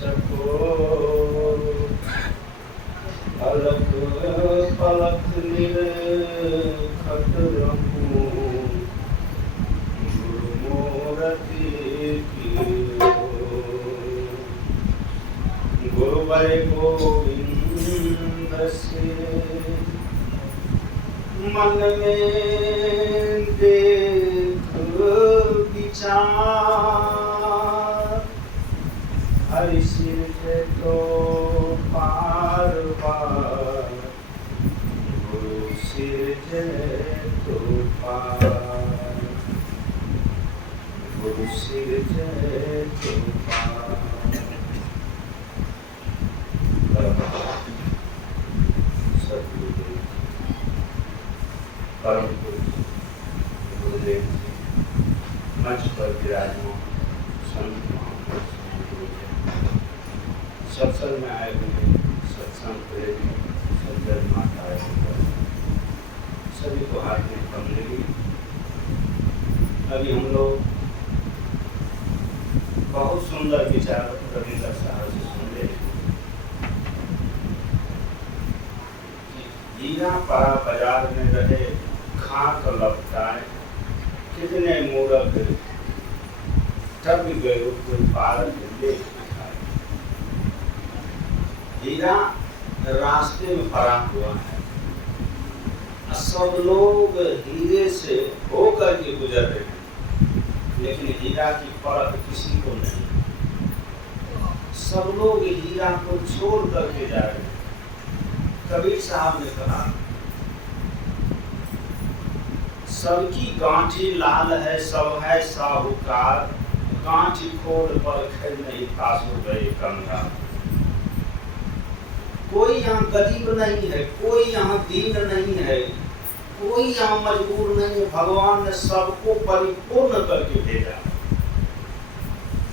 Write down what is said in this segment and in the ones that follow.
सको अलग पलक निरखत रहूं गुरुमूर्ति की गुरुवर गोविंद से मन में देख विचार हरि सिर तो पार पार गुरु सिर तो पार गुरु सिर तो पार। सतगुरुदेव परम गुरुदेव मंच पर विराजमान संत सत्संग में आए हुए सत्संग प्रेमी सज्जन माताएं सभी को हार्दिक वंदन। अभी हम लोग बहुत सुंदर विचार रविंद्र साहब से सुन रहे हैं। हीरा पड़ा बाजार में रहे खाक लपटाए कितने मूर्ख ठग गए कोई पारक ले। हीरा रास्ते में पड़ा हुआ है, सब लोग हीरे से होकर के गुजर रहे हैं, लेकिन हीरा की परख किसी को नहीं। सब लोग हीरा को छोड़ करके जा रहे हैं। कबीर साहब ने कहा सबकी गांठी लाल है, सब है साहूकार, गांठी खोल पर खैर नहीं तासुर गए कंगाल। कोई यहाँ गरीब नहीं है, कोई यहाँ दीन नहीं है, कोई यहाँ मजबूर नहीं है। भगवान ने सबको परिपूर्ण करके भेजा।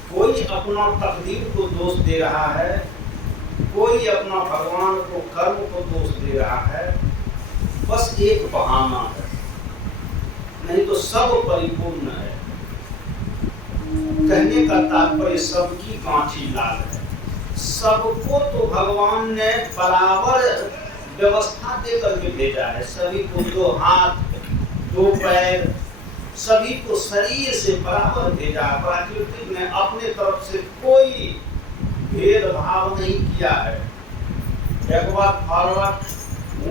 कोई अपना तकदीर को दोष दे रहा है, कोई अपना भगवान को कर्म को दोष दे रहा है, बस एक बहाना है, नहीं तो सब परिपूर्ण है। कहने का तात्पर्य सबकी गांठी लाल है। सबको तो भगवान ने बराबर व्यवस्था दे करके भेजा है। सभी को दो हाथ दो पैर, सभी को शरीर से बराबर भेजा। प्रकृति ने अपने तरफ से कोई भेदभाव नहीं किया है। एक बात फॉरवर्ड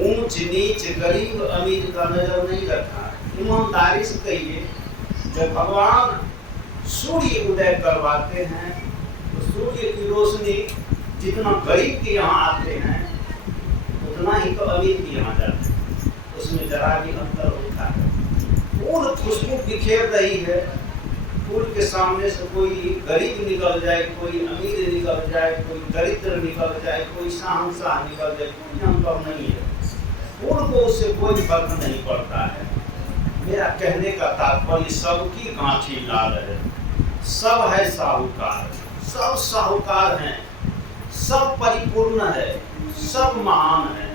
ऊंच नीच गरीब अमीर का नजर नहीं रखा है। ईमानदारी से कहिए, जब भगवान सूर्य उदय करवाते हैं तो सूर्य की रोशनी जितना गरीब के यहाँ आते हैं उतना ही तो अमीर के यहाँ जाते हैं, उसमें जरा भी अंतर होता है। फूल खुशबू बिखेर रही है, फूल के सामने से कोई गरीब निकल जाए, कोई अमीर निकल जाए, कोई दरिद्र निकल जाए, कोई शहंशाह निकल जाए, कोई अंतर नहीं है। फूल को उससे कोई फर्क नहीं पड़ता है। मेरा कहने का तात्पर्य सबकी गांठी लाल है, सब है साहूकार, सब साहूकार हैं, सब परिपूर्ण है, सब महान है,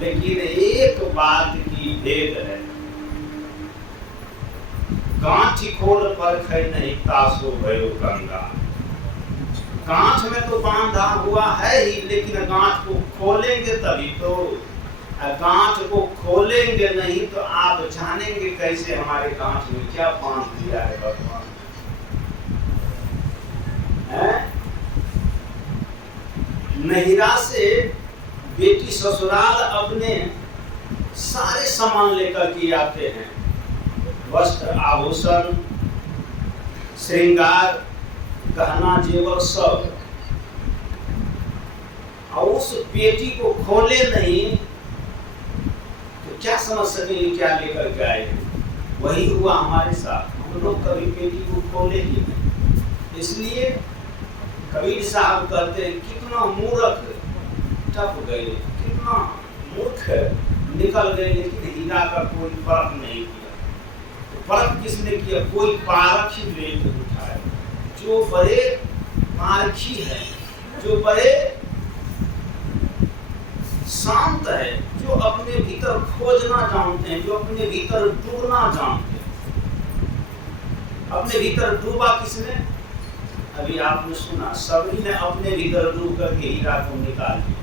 लेकिन एक बात की भेद है। गांठी खोल पर खै नहीं तासो भयो गंगा। गांठ में तो बांधा हुआ है ही, लेकिन गांठ को खोलेंगे तभी तो। गांठ को खोलेंगे नहीं तो आप जानेंगे कैसे हमारे गांठ में क्या बांध दिया है भगवान है। नहिरा से बेटी ससुराल अपने सारे सामान लेकर के आते हैं, वस्त्र आभूषण श्रृंगार गहना जेवर सब। और उस बेटी को खोले नहीं तो क्या समझ सकेंगे क्या लेकर के आए। वही हुआ हमारे साथ, हम लोग कभी बेटी को खोले ही नहीं। इसलिए कबीर साहब कहते हैं कितना मूर्ख टप गए, कितना मूर्ख निकल गए, लेकिन हीरा का कोई फर्क नहीं किया। तो फर्क किसने किया? कोई पारखी लेकर उठाया। जो बड़े पारखी है, जो बड़े शांत है, जो अपने भीतर खोजना जानते हैं, जो अपने भीतर डूबना जानते हैं। अपने भीतर डूबा किसने? अभी आपने सुना, सभी ने अपने भीतर डूब करके हीरा को निकाल लिया।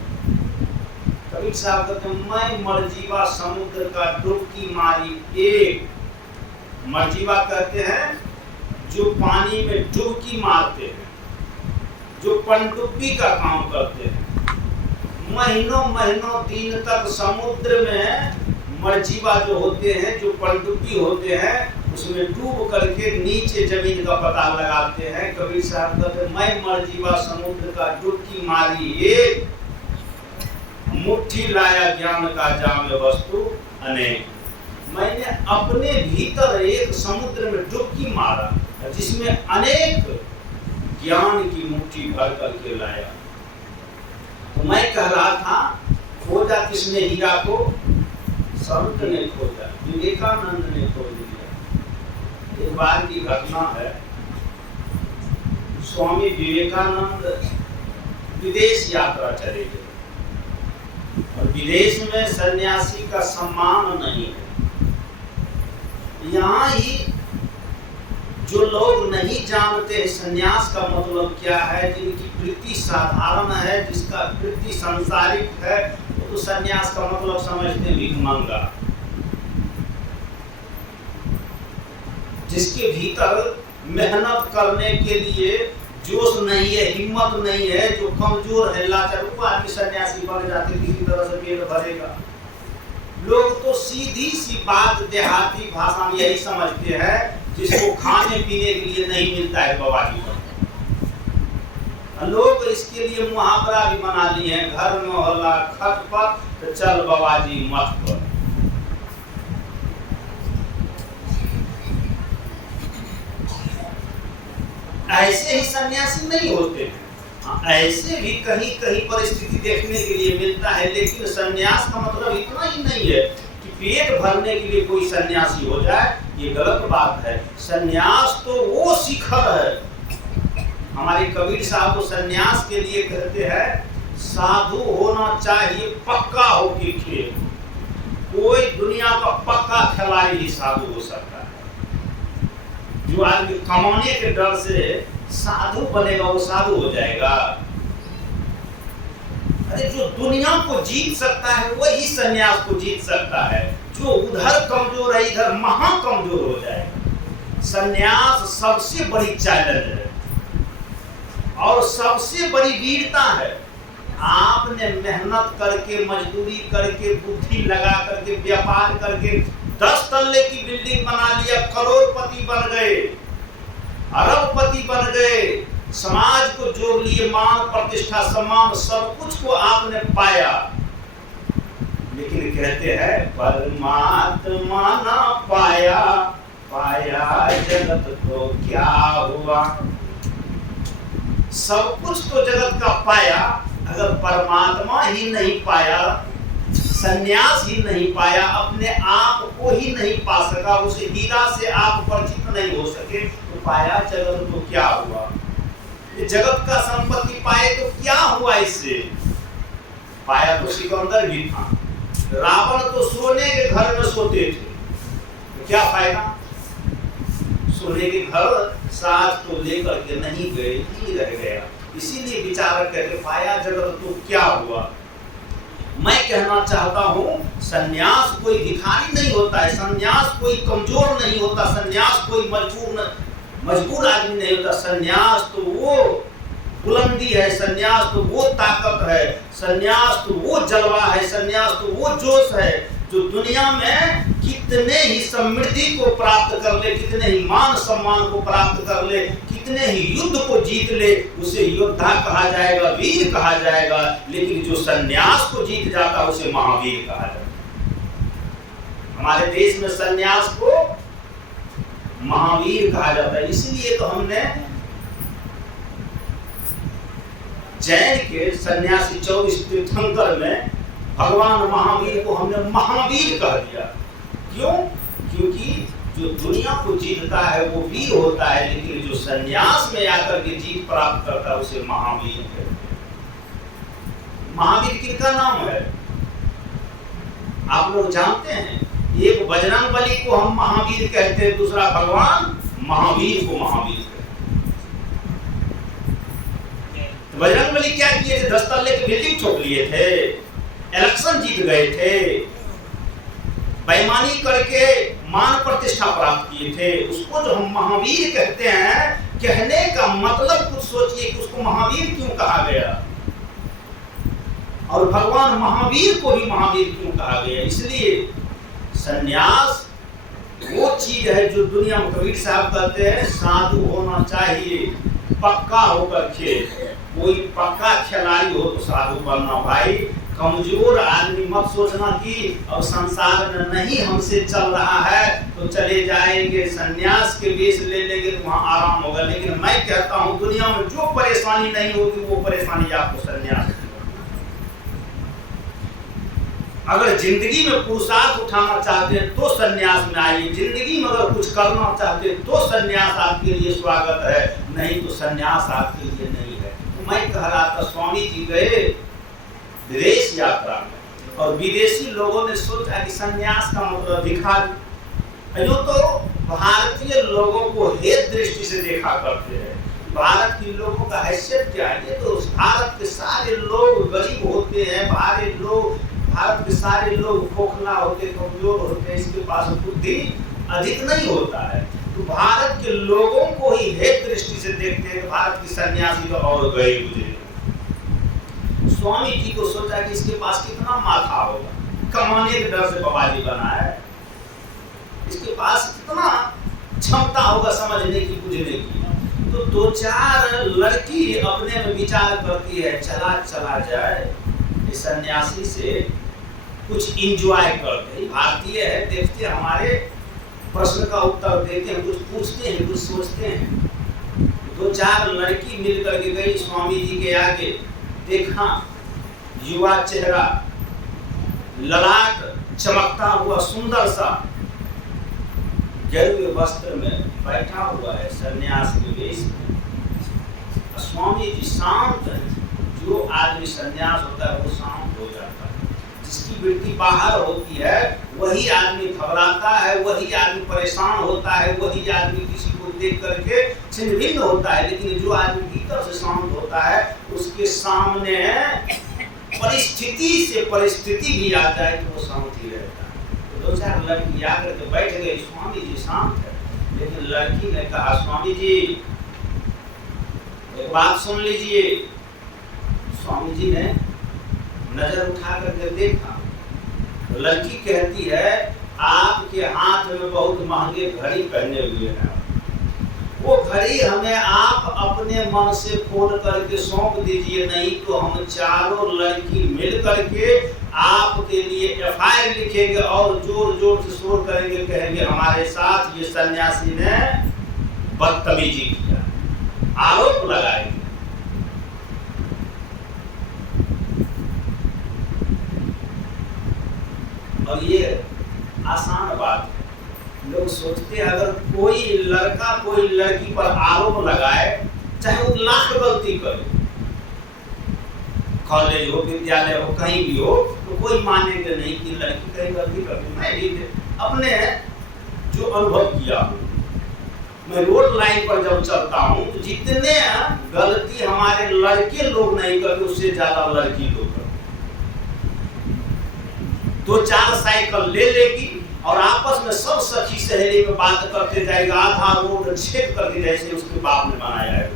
कबीर साहब कहते हैं, मैं मर्जीवा समुद्र का डुबकी मारी एक। मर्जीवा कहते हैं जो पानी में डुबकी मारते हैं, जो पनडुब्बी का काम करते हैं, महीनों महीनों दिन तक समुद्र में मर्जीवा जो होते हैं, जो पनडुब्बी होते हैं, उसमें डूब करके नीचे जमीन का पता लगाते हैं। कबीर साहब कहते हैं, मैं मर्जीवा समुद्र का डुबकी मारी एक, मुट्ठी लाया ज्ञान का जाम वस्तु अनेक। मैंने अपने भीतर एक समुद्र में डुबकी मारा जिसमें अनेक ज्ञान की मुट्ठी भर करके लाया। तो मैं कह रहा था, खोजा किसने हीरा को? संत ने खोजा, विवेकानंद ने खोज लिया। एक बार की घटना है, स्वामी विवेकानंद विदेश यात्रा चले गए और विदेश में सन्यासी का सम्मान नहीं है। यहाँ ही जो लोग नहीं जानते सन्यास का मतलब क्या है, जिनकी वृत्ति साधारण है, जिसका वृत्ति सांसारिक है, वो तो सन्यास का मतलब समझते भिखमंगा। जिसके भीतर मेहनत करने के लिए जोश नहीं है, हिम्मत नहीं है, जो कमजोर है, लाचार, वो आदमी सन्यासी बन जाते, किसी तरह से पेट भरेगा। लोग तो सीधी सी बात देहाती भाषा में यही समझते हैं, जिसको खाने पीने के लिए नहीं मिलता है बाबा जी पर। लोग इसके लिए मुहावरा भी बना लिए हैं, घर में होला खटपट तो चल बाबा जी मत पर। ऐसे ही सन्यासी नहीं होते हैं। ऐसे भी कहीं कहीं परिस्थिति देखने के लिए मिलता है, लेकिन सन्यास का मतलब इतना ही नहीं है कि पेट भरने के लिए कोई सन्यासी हो जाए, ये गलत बात है। सन्यास तो वो शिखर है। हमारे कबीर साहब तो सन्यास के लिए कहते हैं, साधु होना चाहिए पक्का हो के खेल। कोई दुनिया का पक्का खिलाड़ी ही साधु हो सकता है। जो आदमी कमाने के डर से साधु बनेगा वो साधु हो जाएगा। अरे जो दुनिया को जीत सकता है वही सन्यास को जीत सकता है। जो उधर कमजोर है इधर महा कमजोर हो जाएगा। सन्यास सबसे बड़ी चैलेंज है और सबसे बड़ी वीरता है। आपने मेहनत करके, मजदूरी करके, बुद्धि लगा करके, व्यापार करके 10 तल्ले की बिल्डिंग बना लिया, करोड़पति बन गए, अरबपति बन गए, समाज को जोड़ लिए, मान प्रतिष्ठा सम्मान सब कुछ को आपने पाया। लेकिन कहते हैं परमात्मा ना पाया, पाया जगत तो क्या हुआ। सब कुछ तो जगत का पाया, अगर परमात्मा ही नहीं पाया, सन्यास ही नहीं पाया, अपने आप को ही नहीं पा सका, उस हीरा से आप परिचित नहीं हो सके, तो पाया जगत तो क्या हुआ। ये जगत का संपत्ति पाए तो क्या हुआ इससे? पाया तो सिकंदर भी था, रावण तो सोने के घर में सोते थे, तो क्या फायदा? सोने के घर साथ तो लेकर के नहीं गए, ही रह गया। इसीलिए विचारक कहते पाया जगत तो क्या हुआ। मैं कहना चाहता हूँ, सन्यास कोई भिखारी नहीं होता है, सन्यास कोई कमजोर नहीं होता, सन्यास कोई मजबूर आदमी नहीं होता। सन्यास तो वो बुलंदी है, सन्यास तो वो ताकत है, सन्यास तो वो जलवा है, सन्यास तो वो जोश है जो दुनिया में कितने ही समृद्धि को प्राप्त कर ले, कितने ही मान सम्मान को प्राप्त कर ले, कितने ही युद्ध को जीत ले, उसे योद्धा कहा जाएगा, वीर कहा जाएगा। लेकिन जो सन्यास को जीत जाता है उसे महावीर कहा जाता है। हमारे देश में सन्यास को महावीर कहा जाता है। इसीलिए तो हमने जैन के सन्यासी 24 तीर्थंकर में भगवान महावीर को हमने महावीर कह दिया। क्यों? क्योंकि जो दुनिया को जीतता है वो वीर होता है, लेकिन जो सन्यास में आकर के जीत प्राप्त करता है उसे महावीर कहते हैं। महावीर किसका नाम है आप लोग जानते हैं? एक बजरंगबली को हम महावीर कहते हैं, दूसरा भगवान महावीर को महावीर कहते हैं। महावीर किसका नाम है आप लोग जानते हैं? एक बजरंगबली को हम महावीर कहते हैं, दूसरा भगवान महावीर कहते हैं। महावीर किसका नाम है आप लोग जानते हैं? एक बजरंगबली को हम महावीर कहते हैं, दूसरा भगवान महावीर कहते हैं। महावीर को महावीर कहते हैं। तो बजरंगबली क्या किए थे? 10 तल्ले की बिल्डिंग ठोक लिए थे, इलेक्शन जीत गए थे, बेईमानी करके मान प्रतिष्ठा प्राप्त किए थे। उसको जो हम महावीर कहते हैं, कहने का मतलब कुछ सोचिए कि उसको महावीर क्यों कहा गया, और भगवान महावीर को भी महावीर क्यों कहा गया? इसलिए सन्यास वो चीज है जो दुनिया में कबीर साहब कहते हैं साधु होना चाहिए पक्का होकर खेल। कोई पक्का खिलाड़ी हो तो साधु बनना भाई। कमजोर आदमी मत सोचना कि अब संसार में नहीं हमसे चल रहा है तो चले जाएंगे, सन्यास के वेश ले लेंगे तो वहां आराम होगा। लेकिन मैं कहता हूं दुनिया में जो परेशानी नहीं होगी वो परेशानी आपको सन्यास। अगर जिंदगी में पुरुषार्थ उठाना चाहते हैं तो सन्यास में आइए। जिंदगी में अगर कुछ करना चाहते हैं तो सन्यास आपके लिए स्वागत है, नहीं तो सन्यास आपके लिए नहीं है। तो मैं कह रहा था स्वामी जी गए विदेश यात्रा में और विदेशी लोगों ने सोचा कि सन्यास का मतलब भिखारी। यूं तो भारतीय लोगों को हेत दृष्टि से देखा करते हैं। भारत के लोगों का हैसियत क्या है? ये तो भारत के सारे लोग गरीब होते हैं, भारत के सारे लोग खोखला होते, कमजोर होते हैं, इसके पास बुद्धि अधिक नहीं होता है। तो भारत के लोगों को ही हेत दृष्टि से देखते हैं। भारत की सन्यासी तो और गए गुजरे। स्वामी जी को सोचा कि इसके पास कितना माथा होगा, कमाने के डर से बवाली बना है, इसके पास कितना क्षमता होगा समझने की, बुझने की। तो 2-4 लड़की अपने में विचार करती है चला जाए इस सन्यासी से कुछ इंजॉय करते हैं। भारतीय है, देखते हैं हमारे प्रश्न का उत्तर देते हैं, कुछ पूछते हैं, कुछ सोचते हैं। 2-4 लड़की मिल करके गई स्वामी जी के आगे, देखा युवा चेहरा, ललाट चमकता हुआ सुंदर सा, गेरुए वस्त्र में बैठा हुआ है सन्यास के वेश में। स्वामी जी शांत है। जो आदमी सन्यास होता है वो शांत हो जाता है। जिसकी वृत्ति बाहर होती है वही आदमी घबराता है, वही आदमी परेशान होता है, वही आदमी किसी को देख करके छिन्न-भिन्न होता है। लेकिन जो आदमी भीतर से शांत होता है उसके सामने परिस्थिति भी आ जाए तो वो शांत ही रहता है। तो 2-4 लड़की आकर के बैठ गई, स्वामी जी शांत है। लेकिन लड़की ने कहा स्वामी जी एक बात सुन लीजिए। स्वामी जी ने नजर उठा करके देखा, लड़की कहती है आपके हाथ में बहुत महंगे घड़ी पहने हुए हैं, वो घड़ी हमें आप अपने मन से खोल करके सौंप दीजिए, नहीं तो हम चारों लड़की मिल करके आपके लिए FIR लिखेंगे और जोर जोर से शोर करेंगे, कहेंगे हमारे साथ ये सन्यासी ने बदतमीजी किया, आरोप लगाएंगे। और ये आसान बात है। लोग सोचते हैं अगर कोई लड़का कोई लड़की पर आरोप लगाए, चाहे वो लाख गलती करे, कॉलेज हो, विद्यालय हो, कहीं भी हो, तो कोई मानेगा नहीं कि लड़की कहीं गलती करती। मैं भी अपने जो अनुभव किया हूँ, मैं रोड लाइन पर जब चलता हूँ तो जितने गलती हमारे लड़के लोग नहीं करते उससे ज्यादा लड़की लोग करते। 2-4 साइकिल ले लेगी और आपस में सब सखी सहेली में बात करते जाएगा, आधा रोड छेद करके जैसे उसके बाप ने बनाया है।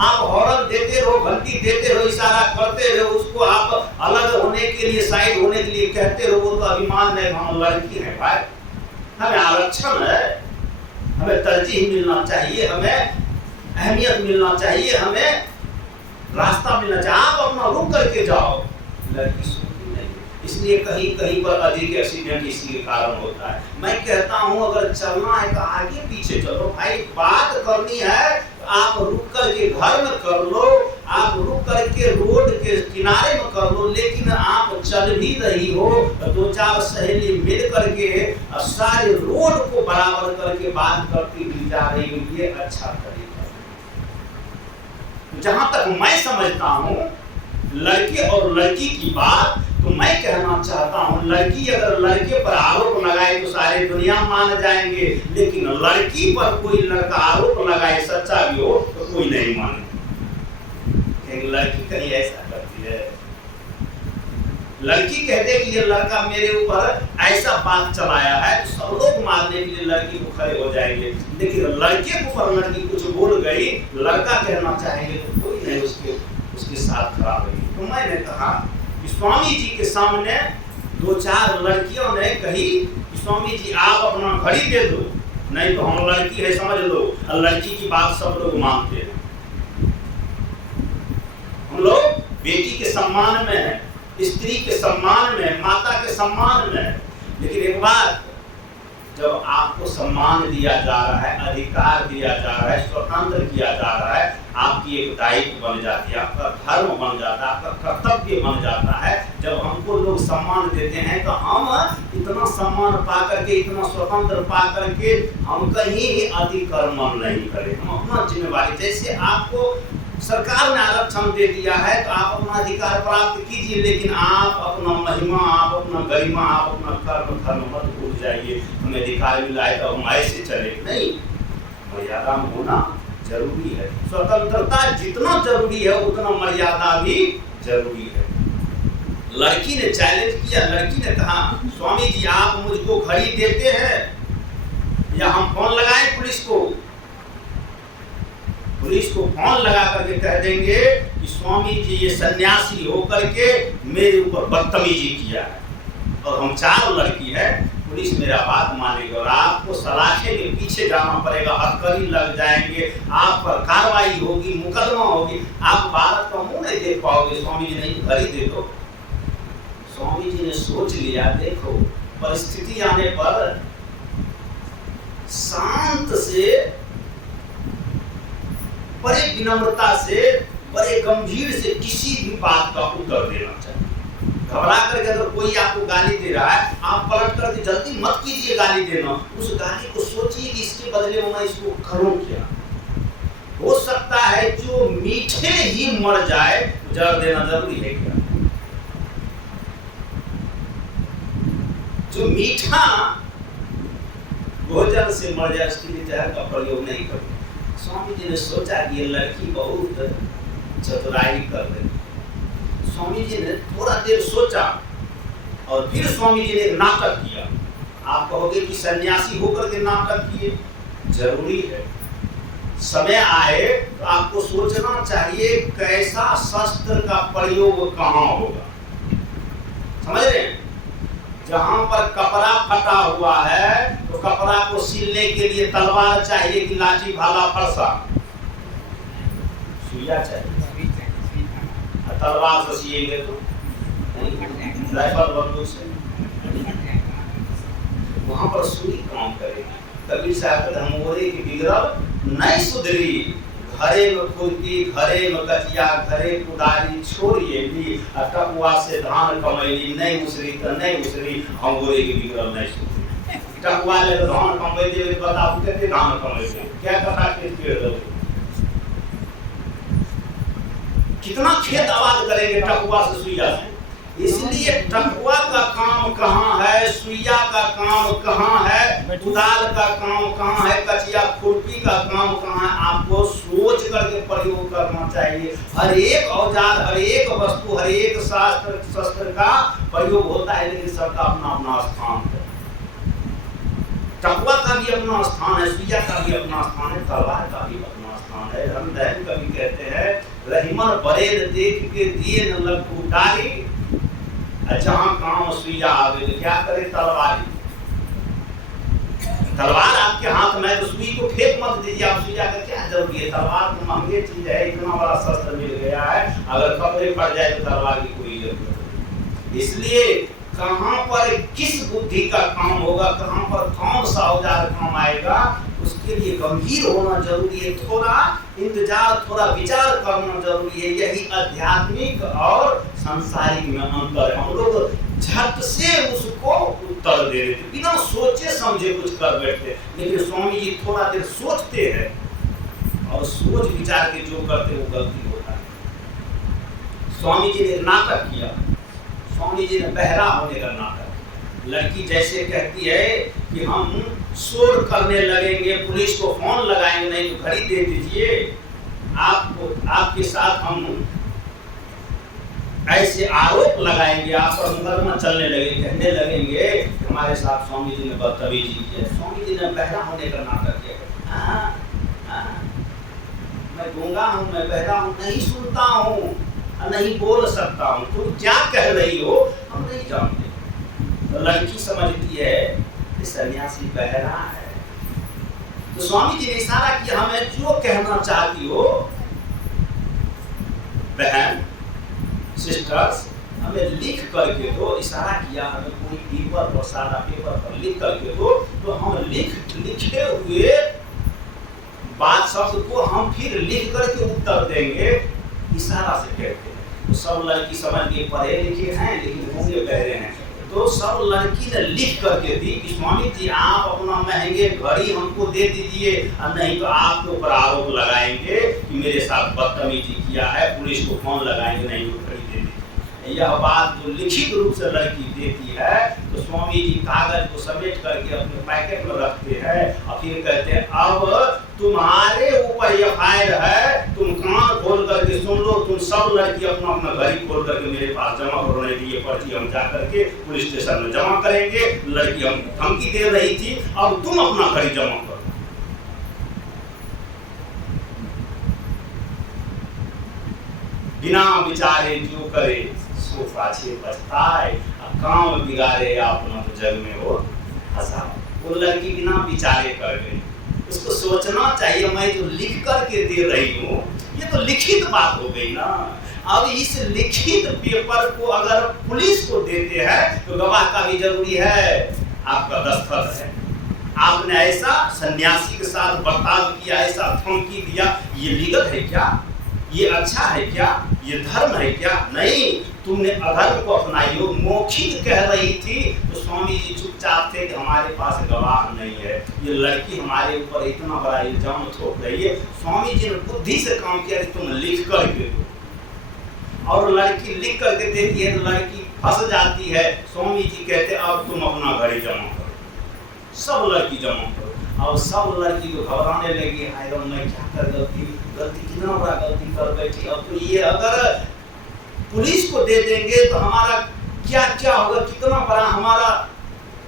आप हॉर्न देते रहो, घंटी देते रहो, इशारा करते रहो, उसको आप अलग होने के लिए, साइड होने के लिए कहते रहो। वो तो अभिमान है, हम लड़की है भाई, हमें आरक्षण है, हमें तरजीह मिलना चाहिए, हमें अहमियत मिलना चाहिए, हमें रास्ता मिलना चाहिए, आप अपना रुक करके जाओ। लड़की इसलिए कहीं कहीं पर अधिक एक्सीडेंट इसी के कारण होता है। मैं कहता हूं अगर चलना है तो आगे पीछे चलो भाई, बात करनी है तो आप रुक करके घर में कर लो, आप रुक करके रोड के किनारे में कर लो। लेकिन आप चल भी रही हो तो 2-4 सहेली मिल करके सारे रोड को बराबर करके बात करती हुई जा रही हो, ये अच्छा तरीका। जहां तक मैं समझता हूं लड़के और लड़की की बात, तो मैं कहना चाहता हूं लड़की अगर लड़के पर आरोप लगाए तो सारे दुनिया मान जाएंगे, लेकिन लड़की पर कोई लड़का आरोप लगाए सच्चा भी हो तो कोई नहीं मानेगा। एक लड़की कहीं ऐसा करती है, लड़की कहते कि ये लड़का मेरे ऊपर ऐसा बात चलाया है तो सब लोग मारने के लिए लड़की को खड़े हो जाएंगे, लेकिन लड़के के ऊपर लड़की कुछ बोल गई, लड़का कहना चाहेंगे तो कोई नहीं उसके साथ खड़ा होगी। तो मैंने कहा कि स्वामी जी के सामने 2-4 लड़कियों ने कही कि स्वामी जी आप अपना घड़ी दे दो, नहीं तो हम लड़की है समझ लो, और लड़की की बात सब लोग मानते हैं। हम लोग बेटी के सम्मान में है, स्त्री के सम्मान में, माता के सम्मान में, लेकिन एक बात, जब आपको सम्मान दिया जा रहा है, अधिकार दिया जा रहा है, स्वतंत्र किया जा रहा है, आपकी एक दायित्व बन जाती है, आपका धर्म बन जाता है, आपका कर्तव्य बन जाता है। जब हमको लोग सम्मान देते हैं तो हम इतना सम्मान पा करके, इतना स्वतंत्र पा करके हम कहीं अतिक्रमण नहीं करें, हम अपना जिम्मेवारी, जैसे आपको सरकार ने आरक्षण दे दिया है तो आप अपना अधिकार प्राप्त कीजिए, लेकिन आप अपना महिमा, आप अपना गरिमा, आप अपना कर्म धर्म मत भूल जाइए। हमें अधिकार मिला है तो हम ऐसे चले नहीं, मर्यादा में होना जरूरी है। स्वतंत्रता जितना जरूरी है उतना मर्यादा भी जरूरी है। लड़की ने चैलेंज किया, लड़की ने कहा स्वामी जी आप मुझको घड़ी देते हैं या हम फोन लगाएं पुलिस को फोन लगा करके कह देंगे कि स्वामी जी ये सन्यासी होकर के मेरे ऊपर बदतमीजी किया है, और हम 4 लड़की है, पुलिस मेरा बात मानेगी और आपको सलाखे के पीछे जाना पड़ेगा, हथकड़ी लग जाएंगे, आप पर कार्रवाई होगी, मुकदमा होगी, आप भारत का मुंह नहीं देख पाओगे। स्वामी जी नहीं घड़ी दे दो। स्वामी जी ने सोच लिया, देखो परिस्थिति आने पर शांत से, बड़े विनम्रता से, बड़े गंभीर से किसी भी बात का उत्तर देना चाहिए। घबरा करके अगर कोई आपको गाली दे रहा है, आप पलट करके जल्दी मत कीजिए गाली देना, उस गाली को सोचिए कि इसके बदले में मैं इसको करूं क्या। हो सकता है जो मीठे ही मर जाए, जड़ देना जरूरी है क्या? जो मीठा भोजन से मर जाए उसके लिए जहर का प्रयोग नहीं करो। स्वामी जी ने सोचा कि ये लड़की बहुत चतुराई कर रही। स्वामी जी ने थोड़ा देर सोचा और फिर स्वामी जी ने एक नाटक किया। आप कहोगे कि सन्यासी होकर के नाटक किए, जरूरी है। समय आए तो आपको सोचना चाहिए कैसा शस्त्र का प्रयोग कहाँ होगा। समझ रहे हैं? जहां पर कपड़ा फटा हुआ है तो कपड़ा को सिलने के लिए तलवार चाहिए कि लाठी भाला फरसा? सुइया चाहिए। तलवार से सिएंगे तो राइफल बंदूक से वहां पर सुई काम करेगी। कबीर साहब कहते हम मोरे की बिगड़ल नहीं सुधरी, घरे में खुरपी, घरे में कचिया, घरे कुदारी छोड़िए ली, टकुआ से धान कमैली, नहीं उसरी तो नहीं उसरी, हम गोरे की बिगड़ल नहीं सुधरी। टकुआ ले धान कमैली, बताओ कितने धान कमैली, क्या कथा खेत पेड़ दो, कितना खेत आबाद करेंगे टकुआ से सुइया से। इसलिए टकुआ का काम कहाँ है, सुइया का काम कहाँ है, कुदाल का काम कहाँ है, कचिया खुरपी का काम कहाँ है, आपको सोच करके प्रयोग करना चाहिए। हर एक औजार, हर एक वस्तु, हर एक शस्त्र का प्रयोग होता है, लेकिन सबका अपना अपना स्थान है। टकुआ का भी अपना स्थान है, सुइया का भी अपना स्थान है, तलवार का भी अपना स्थान है। हम दैव कवि कहते हैं रहीमन बरेद देख के दिए न लग उडारी, जहां काम सुइया आवे तो क्या करे तलवार। तलवार आपके हाथ में तो सुई को फेंक मत दीजिए, आप सुइया का क्या जरूरी है। तलवार तो महंगी चीज है, इतना बड़ा शस्त्र मिल गया है, अगर कपड़े पड़ जाए तो तलवार की कोई जरूरत नहीं। इसलिए कहां पर किस बुद्धि का काम होगा, कहां पर कौन सा औजार काम आएगा, उसके लिए गंभीर होना जरूरी है। थोड़ा इंतजार, थोड़ा विचार करना जरूरी है। यही आध्यात्मिक और सांसारिक में अंतर है। हम लोग झट से उसको उत्तर दे देते, बिना सोचे समझे कुछ कर बैठते, लेकिन स्वामी जी थोड़ा देर सोचते हैं और सोच विचार के जो करते वो गलती होता है। स्वामी जी ने नाटक किया, स्वामी जी ने बहरा होने का नाटक। लड़की जैसे कहती है कि हम शोर करने लगेंगे, पुलिस को फोन लगाएंगे, नहीं तो घड़ी दे दीजिए, आपको आपके साथ हम ऐसे आरोप लगाएंगे, आप पर मुकदमा चलने लगे, कहने लगेंगे हमारे साथ स्वामी जी ने बदतमीजी की है, स्वामी जी ने बहरा होने का नाटक किया। मैं गूंगा हूँ, मैं बहरा हूँ, नहीं सुनता हूँ, नहीं बोल सकता हूँ, तुम क्या कह रही हो हम नहीं जानते। तो लड़की समझती है कि सन्यासी बहरा है। तो स्वामी जी ने इशारा किया, हमें जो कहना चाहती हो बहन, सिस्टर्स, हमें लिख करके दो। इशारा किया, हमें कोई पेपर पर, सादा पेपर पर लिख करके दो, तो हम लिखे हुए बात शब्द को हम फिर लिख करके उत्तर देंगे। इशारा से कहते हैं। तो सब लड़की समझ के पढ़े लिखे हैं लेकिन गूंगे बहरे हैं, तो सब लड़की ने लिख करके दी कि स्वामी जी आप अपना महंगे घड़ी हमको दे दीजिए, और नहीं तो आपके ऊपर आरोप लगाएंगे कि मेरे साथ बदतमीजी किया है, पुलिस को फोन लगाएंगे, नहीं तो घड़ी दे दीजिए। यह बात जो लिखित रूप से लड़की देती है, तो स्वामी जी कागज को समेट करके अपने पैकेट में रखते हैं और फिर कहते हैं अब तुम्हारे ऊपर एफआईआर है, तुम कान खोल करके सुन लो, तुम सब लड़की अपना अपना घड़ी खोल करके मेरे पास जमा करो, नहीं तो ये पर्ची हम जा करके पुलिस स्टेशन में जमा करेंगे। लड़की हम धमकी दे रही थी, अब तुम अपना घड़ी जमा करो। बिना विचारे जो करे सो पाछे पछताए, काम बिगाड़े अपना तो जग में वो हंसा। वो लड़की बिना विचारे कर गई। उसको सोचना चाहिए, मैं जो लिख करके दे रही हूँ ये तो लिखित बात हो गई ना। अब इस लिखित पेपर को अगर पुलिस को देते हैं तो गवाह का भी जरूरी है, आपका दस्तखत है। आपने ऐसा सन्यासी के साथ बर्ताव किया, ऐसा धमकी दिया, ये लीगल है क्या? ये अच्छा है क्या? ये धर्म है क्या? नहीं, तुमने अधर्म को अपनाई हो। मौखिक कह रही थी तो स्वामी जी चुपचाप थे कि हमारे पास गवाह नहीं है। ये लड़की हमारे ऊपर इतना बड़ा इल्जाम थोप रही है। स्वामी जी ने बुद्धि से काम किया कि तुम लिख करके दो, और लड़की लिख करके देती है तो लड़की फंस जाती है। स्वामी जी कहते अब तुम अपना घड़ी जमा करो, सब लड़की जमा करो। और सब लड़की को घबराने लगी, हाय मैं क्या कर गलती कितना बड़ा गलती कर बैठी। अब तो ये अगर पुलिस को दे देंगे तो हमारा क्या क्या होगा, कितना बड़ा हमारा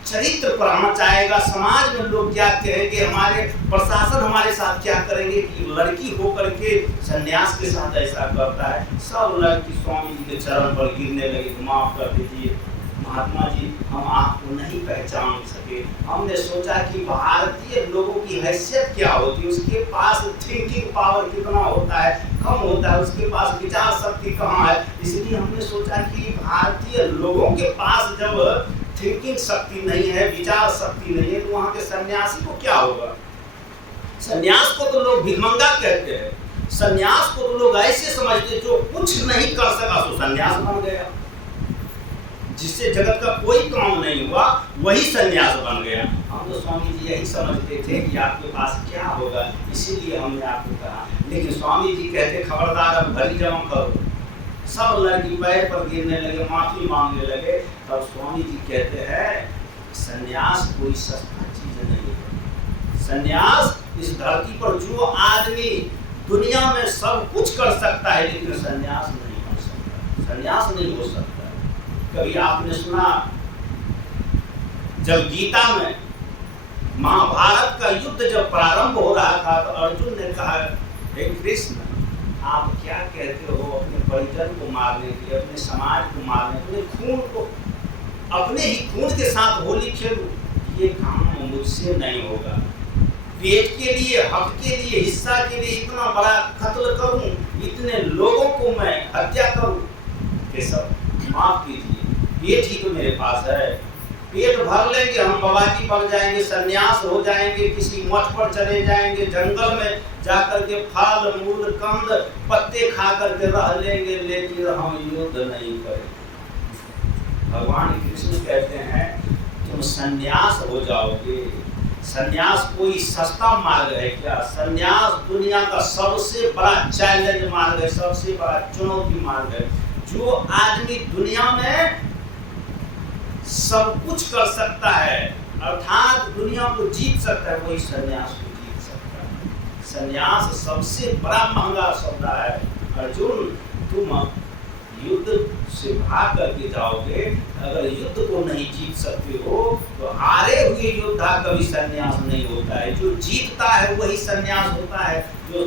चरित्र पर आना चाहेगा, समाज में लोग क्या कहेंगे, हमारे प्रशासन हमारे साथ क्या करेंगे कि लड़की होकर के सन्यास के साथ ऐसा करता है। सब लड़की स्वामी जी के चरण पर गिरने लगे, माफ कर दीजिए महात्मा जी, हम आपको नहीं पहचान सके। हमने सोचा कि भारतीय लोगों की हैसियत क्या होती है, उसके पास थिंकिंग पावर कितना होता है, कम होता है, उसके पास विचार शक्ति कहाँ है। इसलिए हमने सोचा कि भारतीय लोगों के पास जब थिंकिंग शक्ति नहीं है, विचार शक्ति नहीं है, तो वहाँ के सन्यासी को क्या होगा। सन्यास को तो लोग भिखमंगा कहते हैं, सन्यास को तो लोग ऐसे समझते जो कुछ नहीं कर सका तो सन्यास बन गया, जिससे जगत का कोई काम नहीं हुआ वही सन्यास बन गया। हम तो स्वामी जी यही समझते थे कि आपके पास क्या होगा, इसीलिए हमने आपको कहा। लेकिन स्वामी जी कहते खबरदार अब घड़ी जमा करो। सब लड़की पैर पर गिरने लगे, माफी मांगने लगे। तब स्वामी जी कहते हैं सन्यास कोई सस्ता चीज नहीं है। सन्यास इस धरती पर जो आदमी दुनिया में सब कुछ कर सकता है लेकिन सन्यास नहीं हो सकता, सन्यास नहीं हो सकता। कभी आपने सुना जब गीता में महाभारत का युद्ध जब प्रारंभ हो रहा था तो अर्जुन ने कहा हे कृष्ण आप क्या कहते हो अपने परिजन को मारने के लिए, अपने समाज को मारने के लिए, खून को अपने ही खून के साथ होली खेलूं, ये काम मुझसे नहीं होगा। पेट के लिए, हक के लिए, हिस्सा के लिए इतना बड़ा कत्ल करूं, इतने लोगों को मैं हत्या करूं, ये सब माफ कीजिए। पेट ही तो मेरे पास है, पेट भर लेंगे हम बाबाजी बन जाएंगे, सन्यास हो जाएंगे, किसी मठ पर चले जाएंगे, जंगल में जाकर के फल मूल कंद पत्ते खा करके रह लेंगे, लेकिन हम युद्ध नहीं करेंगे। भगवान कृष्ण कहते हैं तुम सन्यास हो जाओगे। सन्यास कोई सस्ता मार्ग है क्या? सन्यास दुनिया का सबसे बड़ा चैलेंज मार्ग है, सबसे बड़ा चुनौती मार्ग है। जो आदमी दुनिया में सब कुछ कर सकता है अर्थात दुनिया को जीत सकता है, वही सन्यास को जीत सकता है। सन्यास सबसे बड़ा महंगा सौदा है। अर्जुन तुम युद्ध से भाग करके जाओगे, अगर युद्ध को नहीं जीत सकते हो तो हारे हुए योद्धा कभी संन्यास नहीं होता है। जो जीतता है वही संन्यास होता है। जो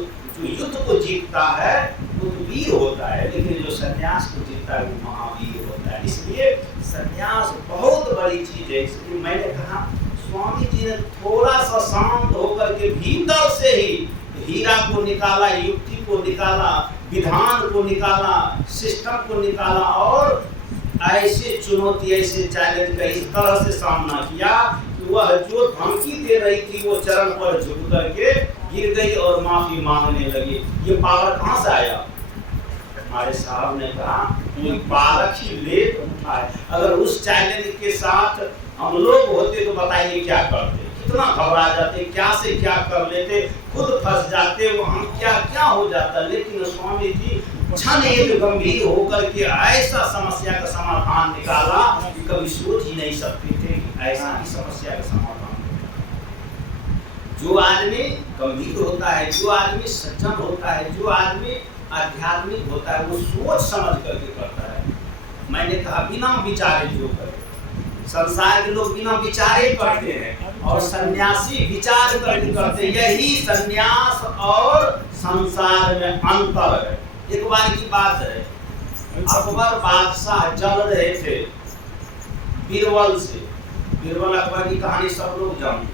युद्ध को जीतता है वो तो वीर होता है, लेकिन जो संन्यास को जीतता है वो महावीर होता है। इसलिए संन्यास बहुत बड़ी चीज है। इसलिए मैंने कहा स्वामी जी ने थोड़ा सा शांत होकर के भीतर से ही हीरा को निकाला, युक्ति को निकाला, विधान को निकाला, सिस्टम को निकाला और ऐसे चुनौती, ऐसे चैलेंज का इस तरह से सामना किया कि वह जो धमकी दे रही थी वो चरण पर झुक करके गिर गई और माफी मांगने लगी। ये पावर कहाँ से आया? हमारे साहब ने कहा कोई बालक ही ले उठाए। अगर उस चैलेंज के साथ हम लोग होते तो बताइए क्या करते, कितना घबरा जाते, क्या से क्या कर लेते, खुद फंस जाते, वो हम क्या क्या हो जाता। लेकिन स्वामी जी क्षण एक गंभीर होकर के ऐसा समस्या का समाधान निकाला कि कभी सोच ही नहीं सकते थे कि ऐसा ही समस्या का समाधान। जो आदमी गंभीर होता है, जो आदमी सज्जन होता है, जो आदमी आध्यात्मिक होता है, वो सोच समझ करके करता है। मैंने कहा बिना विचारे जो करे। संसार के लोग बिना विचारे करते हैं और सन्यासी विचार करके करते हैं। यही सन्यास और संसार में अंतर है। एक बार की बात है, अकबर बादशाह जल रहे थे बीरबल से। बीरबल अकबर की कहानी सब लोग जानते।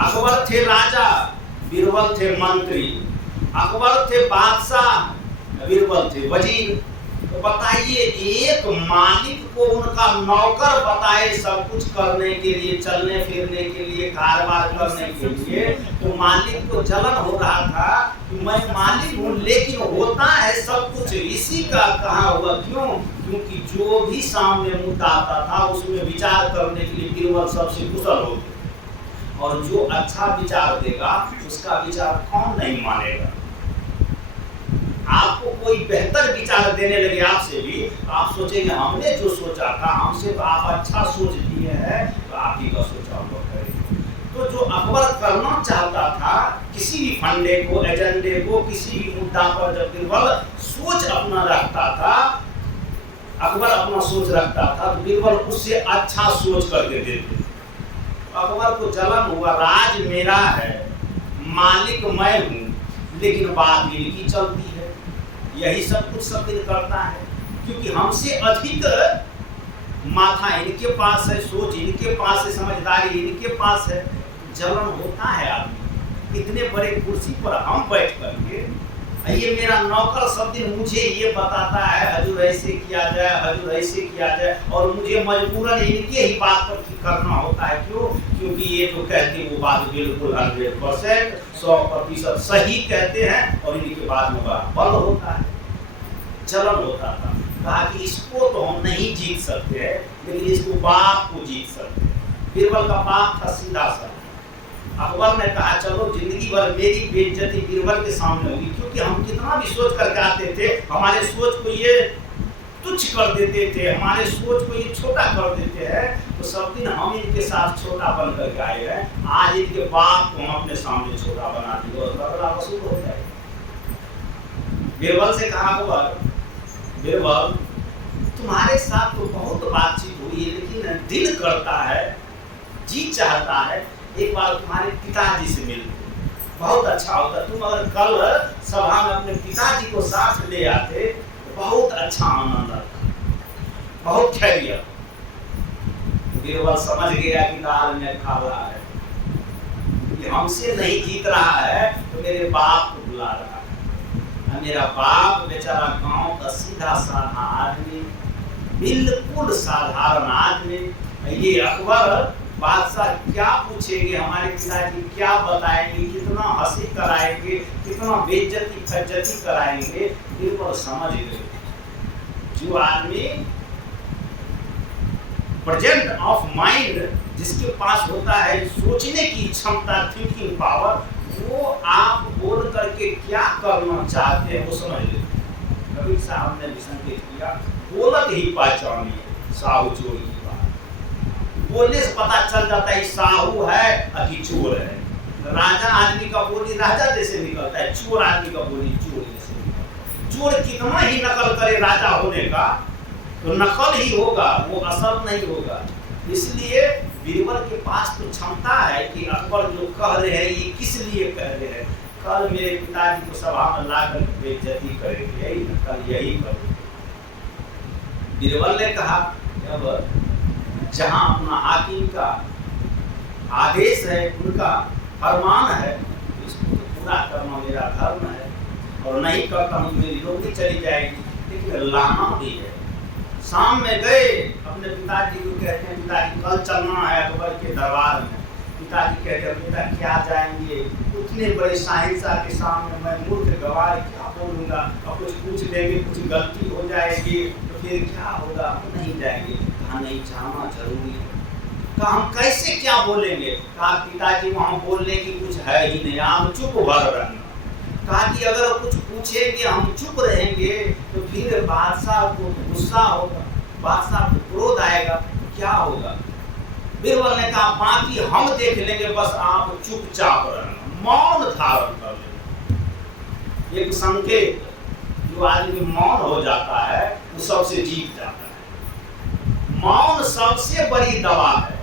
अकबर थे राजा, बीरबल थे मंत्री। अकबर थे बादशाह, बीरबल थे वजीर। तो बताइए, एक मालिक को उनका नौकर बताए सब कुछ करने के लिए, चलने फिरने के लिए, कारोबार करने के लिए, तो मालिक को जलन हो रहा था कि मैं मालिक हूँ लेकिन होता है सब कुछ इसी का कहा हुआ। क्यों? क्योंकि जो भी सामने मुद्दा आता था उसमें विचार करने के लिए बीरबल सबसे कुशल होते, और जो अच्छा विचार देगा उसका विचार कौन नहीं मानेगा। आपको कोई बेहतर विचार देने लगे आपसे भी, आप सोचेंगे हमने जो सोचा था, हमसे तो आप अच्छा सोच लिए हैं, तो आप ही का सोचा हुआ करेंगे। तो जो अकबर करना चाहता था, किसी भी फंडे को, एजेंडे को, किसी भी मुद्दा पर जब बीरबल सोच अपना रखता था, अकबर अपना सोच रखता था, तो बीरबल उससे अच्छा सोच करके देते। अकबर को जलन हुआ, राज मेरा है, मालिक मैं हूँ, लेकिन बात इनकी चलती है, यही सब कुछ सब दिन करता है, क्योंकि हमसे अधिक माथा इनके पास है, सोच इनके पास है, समझदारी इनके पास है। जलन होता है आदमी। इतने बड़े कुर्सी पर हम बैठ करके, ये मेरा नौकर सब दिन मुझे ये बताता है हजूर ऐसे किया जाए, हजूर ऐसे किया जाए, और मुझे मजबूरन इनके ही बात पर करना होता है। क्यों? क्योंकि ये तो कहते हैं वो बात बिल्कुल 100%, 100% सही कहते हैं, और इनके बाद में बल होता है। जलन होता था। कहा कि इसको तो हम नहीं जीत सकते हैं, लेकिन इसको बाप को जीत सकते हैं। बीरबल का बाप था सीधा सा। अकबर ने कहा चलो जिंदगी भर मेरी बेइज्जती बीरबल के सामने होगी, क्योंकि हम कितना भी सोच करके आते थे, हमारे सोच को ये तुच्छ कर देते थे, हमारे सोच को ये छोटा कर देते हैं। तो सब दिन हम इनके साथ छोटा बन करके आए हैं, आज इनके बाप को हम अपने सामने छोटा बना दिए और बदला वसूल हो जाए। बीरबल से कहा अकबर, बीरबल तुम्हारे साथ तो बहुत बातचीत हुई है, लेकिन दिल करता है, जी चाहता है एक बार तुम्हारे पिताजी से मिलते, बहुत अच्छा होता। तुम अगर कल सभा में अपने पिताजी को साथ ले आते तो बहुत अच्छा आनंद आता, बहुत खैरियत। बीरबल समझ गया कि दाल में काला है, कि हमसे नहीं जीत रहा है तो मेरे बाप को बुला रहा है। मेरा बाप बेचारा गांव का सीधा साधा आदमी, बिल्कुल साधारण आदमी। ये अकबर बादशाह क्या पूछेंगे, हमारे पिताजी क्या बताएंगे, कितना हंसी कराएंगे, कितना बेइज्जती फज्जती कराएंगे। बीरबल समझ गए। जो आदमी प्रेजेंट ऑफ माइंड जिसके पास होता है, सोचने की क्षमता, थिंकिंग पावर, वो आप बोल करके क्या करना चाहते हैं वो समझ लेते। कबीर साहब ने भी संकेत किया, बोलत ही पहचानिए साहू चोर की बात। बोलने से पता चल जाता है साहू है कि चोर है। राजा आदमी का बोली राजा जैसे निकलता है, चोर आदमी का बोली चोर जैसे निकलता है। चोर कितना ही नकल करे राजा होने का, तो नकल ही होगा, वो असल नहीं होगा। इसलिए बीरबल के पास तो क्षमता है कि अकबर जो कह रहे हैं ये किस लिए कह रहे हैं, कल मेरे पिताजी को सभा में लाकर बेइज्जती करेंगे, यही कल यही करेंगे। बीरबल ने कहा अब जहां अपना हाकिम का आदेश है, उनका फरमान है, इसको तो पूरा करना मेरा धर्म है, और नहीं करता हूँ मेरी नौकरी चली जाएगी। लेकिन लाना भी है। शाम में गए अपने पिताजी को कहते हैं पिताजी कल चलना है अकबर के दरबार में। पिताजी कहते हैं बेटा क्या जाएंगे, उतने बड़े साहिंसा के सामने मैं मूर्ख गवार क्या बोलूँगा, और कुछ पूछ लेंगे, कुछ गलती हो जाएगी तो फिर क्या होगा, हम नहीं जाएंगे। कहा नहीं जाना जरूरी है। कहा हम कैसे क्या बोलेंगे, कहा पिताजी वहाँ बोलने की कुछ है ही नहीं, आप चुप भर रहना। कहा कि अगर कुछ पूछेंगे हम चुप रहेंगे तो फिर बादशाह को गुस्सा होगा, बादशाह को क्रोध आएगा, तो क्या होगा। बीरबल ने कहा बाकी हम देख लेंगे, बस आप चुपचाप रहना, मौन धारण कर लेना। एक संकेत, जो आदमी मौन हो जाता है वो सबसे जीत जाता है। मौन सबसे बड़ी दवा है।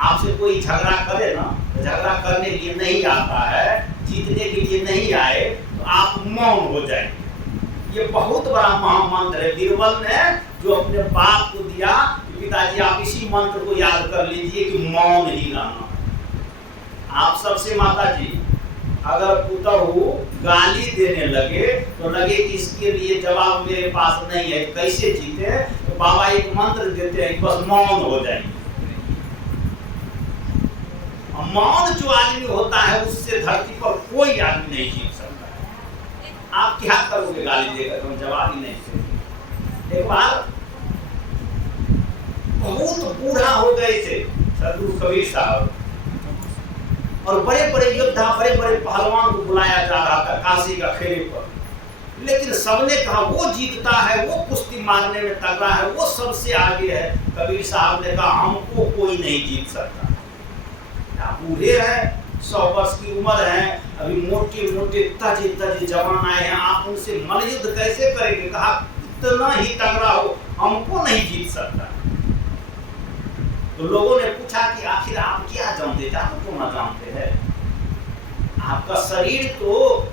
आपसे कोई झगड़ा करे ना, तो झगड़ा करने के लिए नहीं आता है, जीतने के लिए नहीं आए, तो आप मौन हो जाएंगे। ये बहुत बड़ा महामंत्र है बीरबल ने जो अपने बाप को दिया। पिताजी आप इसी मंत्र को याद कर लीजिए कि मौन ही रहना। आप सबसे माता जी अगर पुतहु गाली देने लगे तो लगे कि इसके लिए जवाब मेरे पास नहीं है, कैसे जीते, तो बाबा एक मंत्र देते हैं, बस मौन हो जाएंगे। मौन जो आदमी होता है उससे धरती पर कोई आदमी नहीं जीत सकता है। आप क्या करोगे गाली देकर, हम जवाब ही नहीं देते। एक बार बहुत बूढ़ा हो गए थे सदगुरु कबीर साहब, और बड़े बड़े योद्धा, बड़े बड़े पहलवान को बुलाया जा रहा था काशी का खेरे पर, लेकिन सबने कहा वो जीतता है, वो कुश्ती मारने में तगड़ा है, वो सबसे आगे है। कबीर साहब ने कहा हमको कोई नहीं जीत सकता। बूढ़े हैं, 100 वर्ष की उम्र है, अभी मोटे मोटे तजे तजे जवान आए हैं, आप उनसे मल्लयुद्ध कैसे करेंगे। कहा इतना ही तगड़ा हो हमको नहीं जीत सकता। तो लोगों ने पूछा कि आखिर आप क्या जानते थे, आप क्यों ना जानते हैं। आपका शरीर तो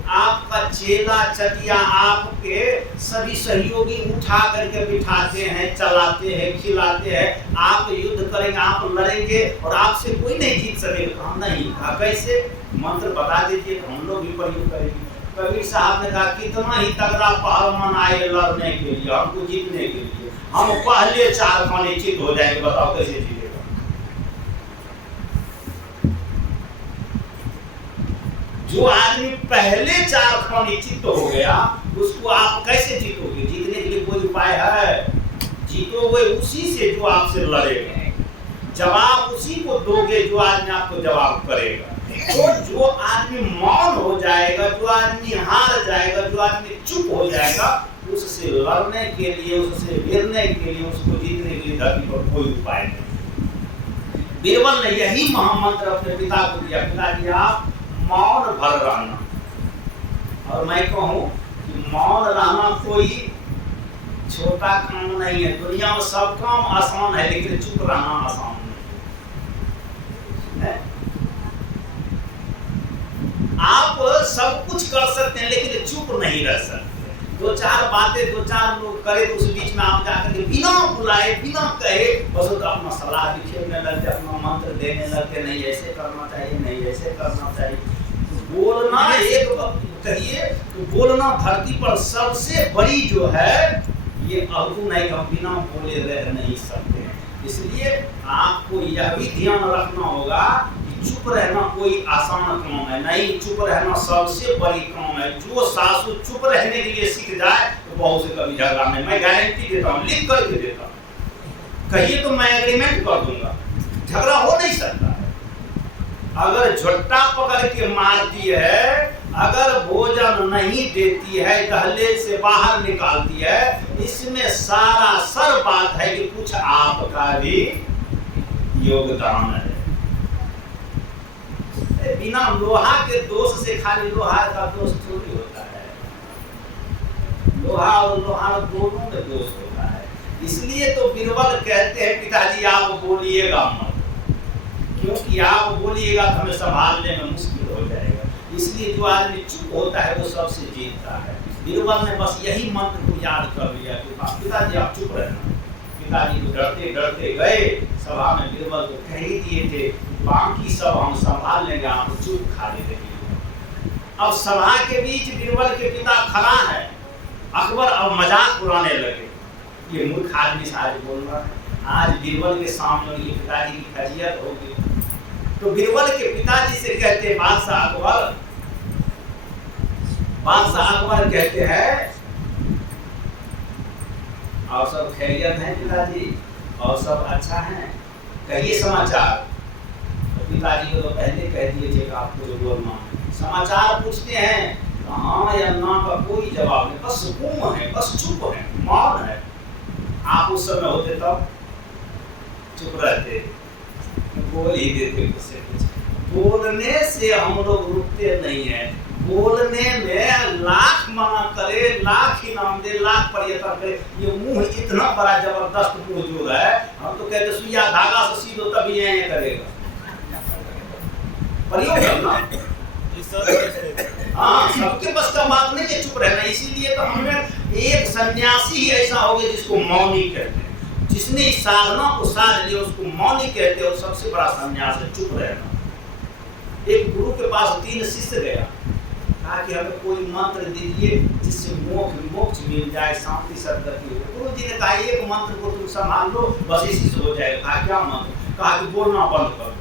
आपका चेला चटिया आपके सभी सहयोगी उठा करके बिठाते हैं, चलाते हैं, खिलाते हैं। आप युद्ध करेंगे, आप लड़ेंगे और आपसे कोई नहीं जीत सकेगा। कहा नहीं। कहा कैसे, मंत्र बता दीजिए तो हम लोग भी प्रयोग करेंगे। कबीर साहब ने कहा कितना ही तगड़ा पहलवान आए लड़ने के लिए, हमको जीतने के लिए, हम पहले 4 खाने चित हो जाएंगे, बताओ कैसे जीतेगा। जो आदमी पहले 4 खाने चित्त हो गया उसको आप कैसे जीतोगे। जीतने के लिए कोई उपाय है, जीतोगे उसी से जो आपसे लड़ेगा, जवाब उसी को दोगे जो आदमी आपको जवाब करेगा। तो जो आदमी मौन हो जाएगा, जो आदमी हार जाएगा, जो आदमी चुप हो जाएगा, उससे लड़ने के लिए, उससे गिरने के लिए, उसको जीतने के लिए धरती पर कोई उपाय नहीं। बीरबल ने यही महामंत्र अपने पिता को दिया, पिताजी आप मौन भर रहना। और मैं कहूँ कि मौन रहना कोई छोटा काम नहीं है। दुनिया में सब काम आसान है, लेकिन चुप रहना आसान नहीं है। आप सब कुछ कर सकते हैं लेकिन चुप नहीं रह सकते। 2-4 बातें 2-4 लोग करे तो उस बीच में आप जाकर के बिना बुलाए, बिना कहे बस तो अपना सलाह बिखेरने लगते, अपना मंत्र देने लगते, नहीं ऐसे करना चाहिए, नहीं ऐसे करना चाहिए। बोलना एक कहिए तो बोलना धरती पर सबसे बड़ी जो है ये अवगुण है, हम बिना बोले रह नहीं सकते। इसलिए आपको यह भी ध्यान रखना होगा कि चुप रहना कोई आसान काम है नहीं, चुप रहना सबसे बड़ी काम है। जो सासू चुप रहने के लिए सीख जाए तो बहू से कभी झगड़ा नहीं। मैं गारंटी देता हूँ, लिख करके देता हूँ, कहिए तो मैं एग्रीमेंट कर दूंगा, झगड़ा हो नहीं सकता। अगर झुट्टा पकड़ के मारती है, अगर भोजन नहीं देती है, दहलीज से बाहर निकालती है, इसमें सारा सर बात है कि कुछ आपका भी योगदान है। बिना लोहा के दोष से खाली लोहा का दोष थोड़ी होता है, लोहा और लोहा दोनों में दोष होता है। इसलिए तो बीरबल कहते हैं पिताजी आप बोलिएगा मत, क्योंकि आप बोलिएगा तो हमें संभालने में मुश्किल हो जाएगा। इसलिए जो आदमी चुप होता है वो सबसे जीतता है। बीरबल ने बस यही मंत्र को याद कर लिया कि पिताजी आप चुप रहना। पिताजी तो डरते डरते गए, सभा में बीरबल को कह ही दिए थे बाकी सब हम संभाल लेंगे, आप चुप खाली रहिए। अब सभा के बीच बीरबल के पिता खड़ा है। अकबर अब मजाक उड़ाने लगे, ये मूर्ख आदमी से आज बोल रहा है, आज बीरबल के सामने उनके पिताजी की फजीयत होगी। तो बीरबल के पिताजी से कहते बादशाह अकबर कहते हैं और सब खैरियत है पिताजी, और सब अच्छा है, कहिए समाचार। तो पिताजी को तो पहले कह दिए थे कि आपको जो बोलना समाचार पूछते हैं, हाँ या ना का कोई जवाब नहीं, बस गुम है, बस चुप है, मौन है। आप उस समय होते तब चुप रहते, बोल ही देते उससे कुछ। बोलने से हम लोग रुकते नहीं है, बोलने में लाख मना करे, लाख इनाम दे, लाख प्रयत्न करे, ये मुंह इतना बड़ा जबरदस्त मुंह जो है, हम तो कहते सुइया धागा से सीधो तभी ये करेगा, प्रयोग करना। हाँ, सबके बस का बात नहीं है चुप रहना। इसीलिए तो हमने एक सन्यासी ही ऐसा हो गया जिसको मौनी कहते हैं, जिसने इस साधना को साध लिया उसको मौनी कहते हैं, और सबसे बड़ा सन्यास है चुप रहना। एक गुरु के पास 3 शिष्य गया, कहा कि हमें कोई मंत्र दीजिए जिससे मोक्ष मिल जाए, शांति सद्गति हो। गुरु जी ने कहा एक मंत्र को तुम संभाल लो, बस इसी से हो जाएगा। कहा क्या मंत्र? कहा कि बोलना बंद कर दो।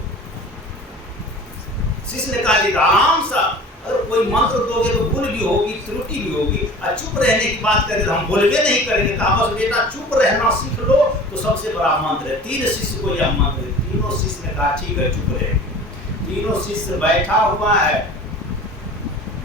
शिष्य ने कहा जी आराम सा, अगर कोई मंत्र दोगे तो भूल भी होगी, त्रुटि भी होगी, और चुप रहने की बात करें तो हम बोलबे नहीं करेंगे। कहा बस बेटा चुप रहना सीख लो तो सबसे बड़ा मंत्र है। 3 शिष्य को यह मंत्र, तीनों शिष्य ने कहा ठीक है चुप रहेंगे। तीनों शिष्य बैठा हुआ है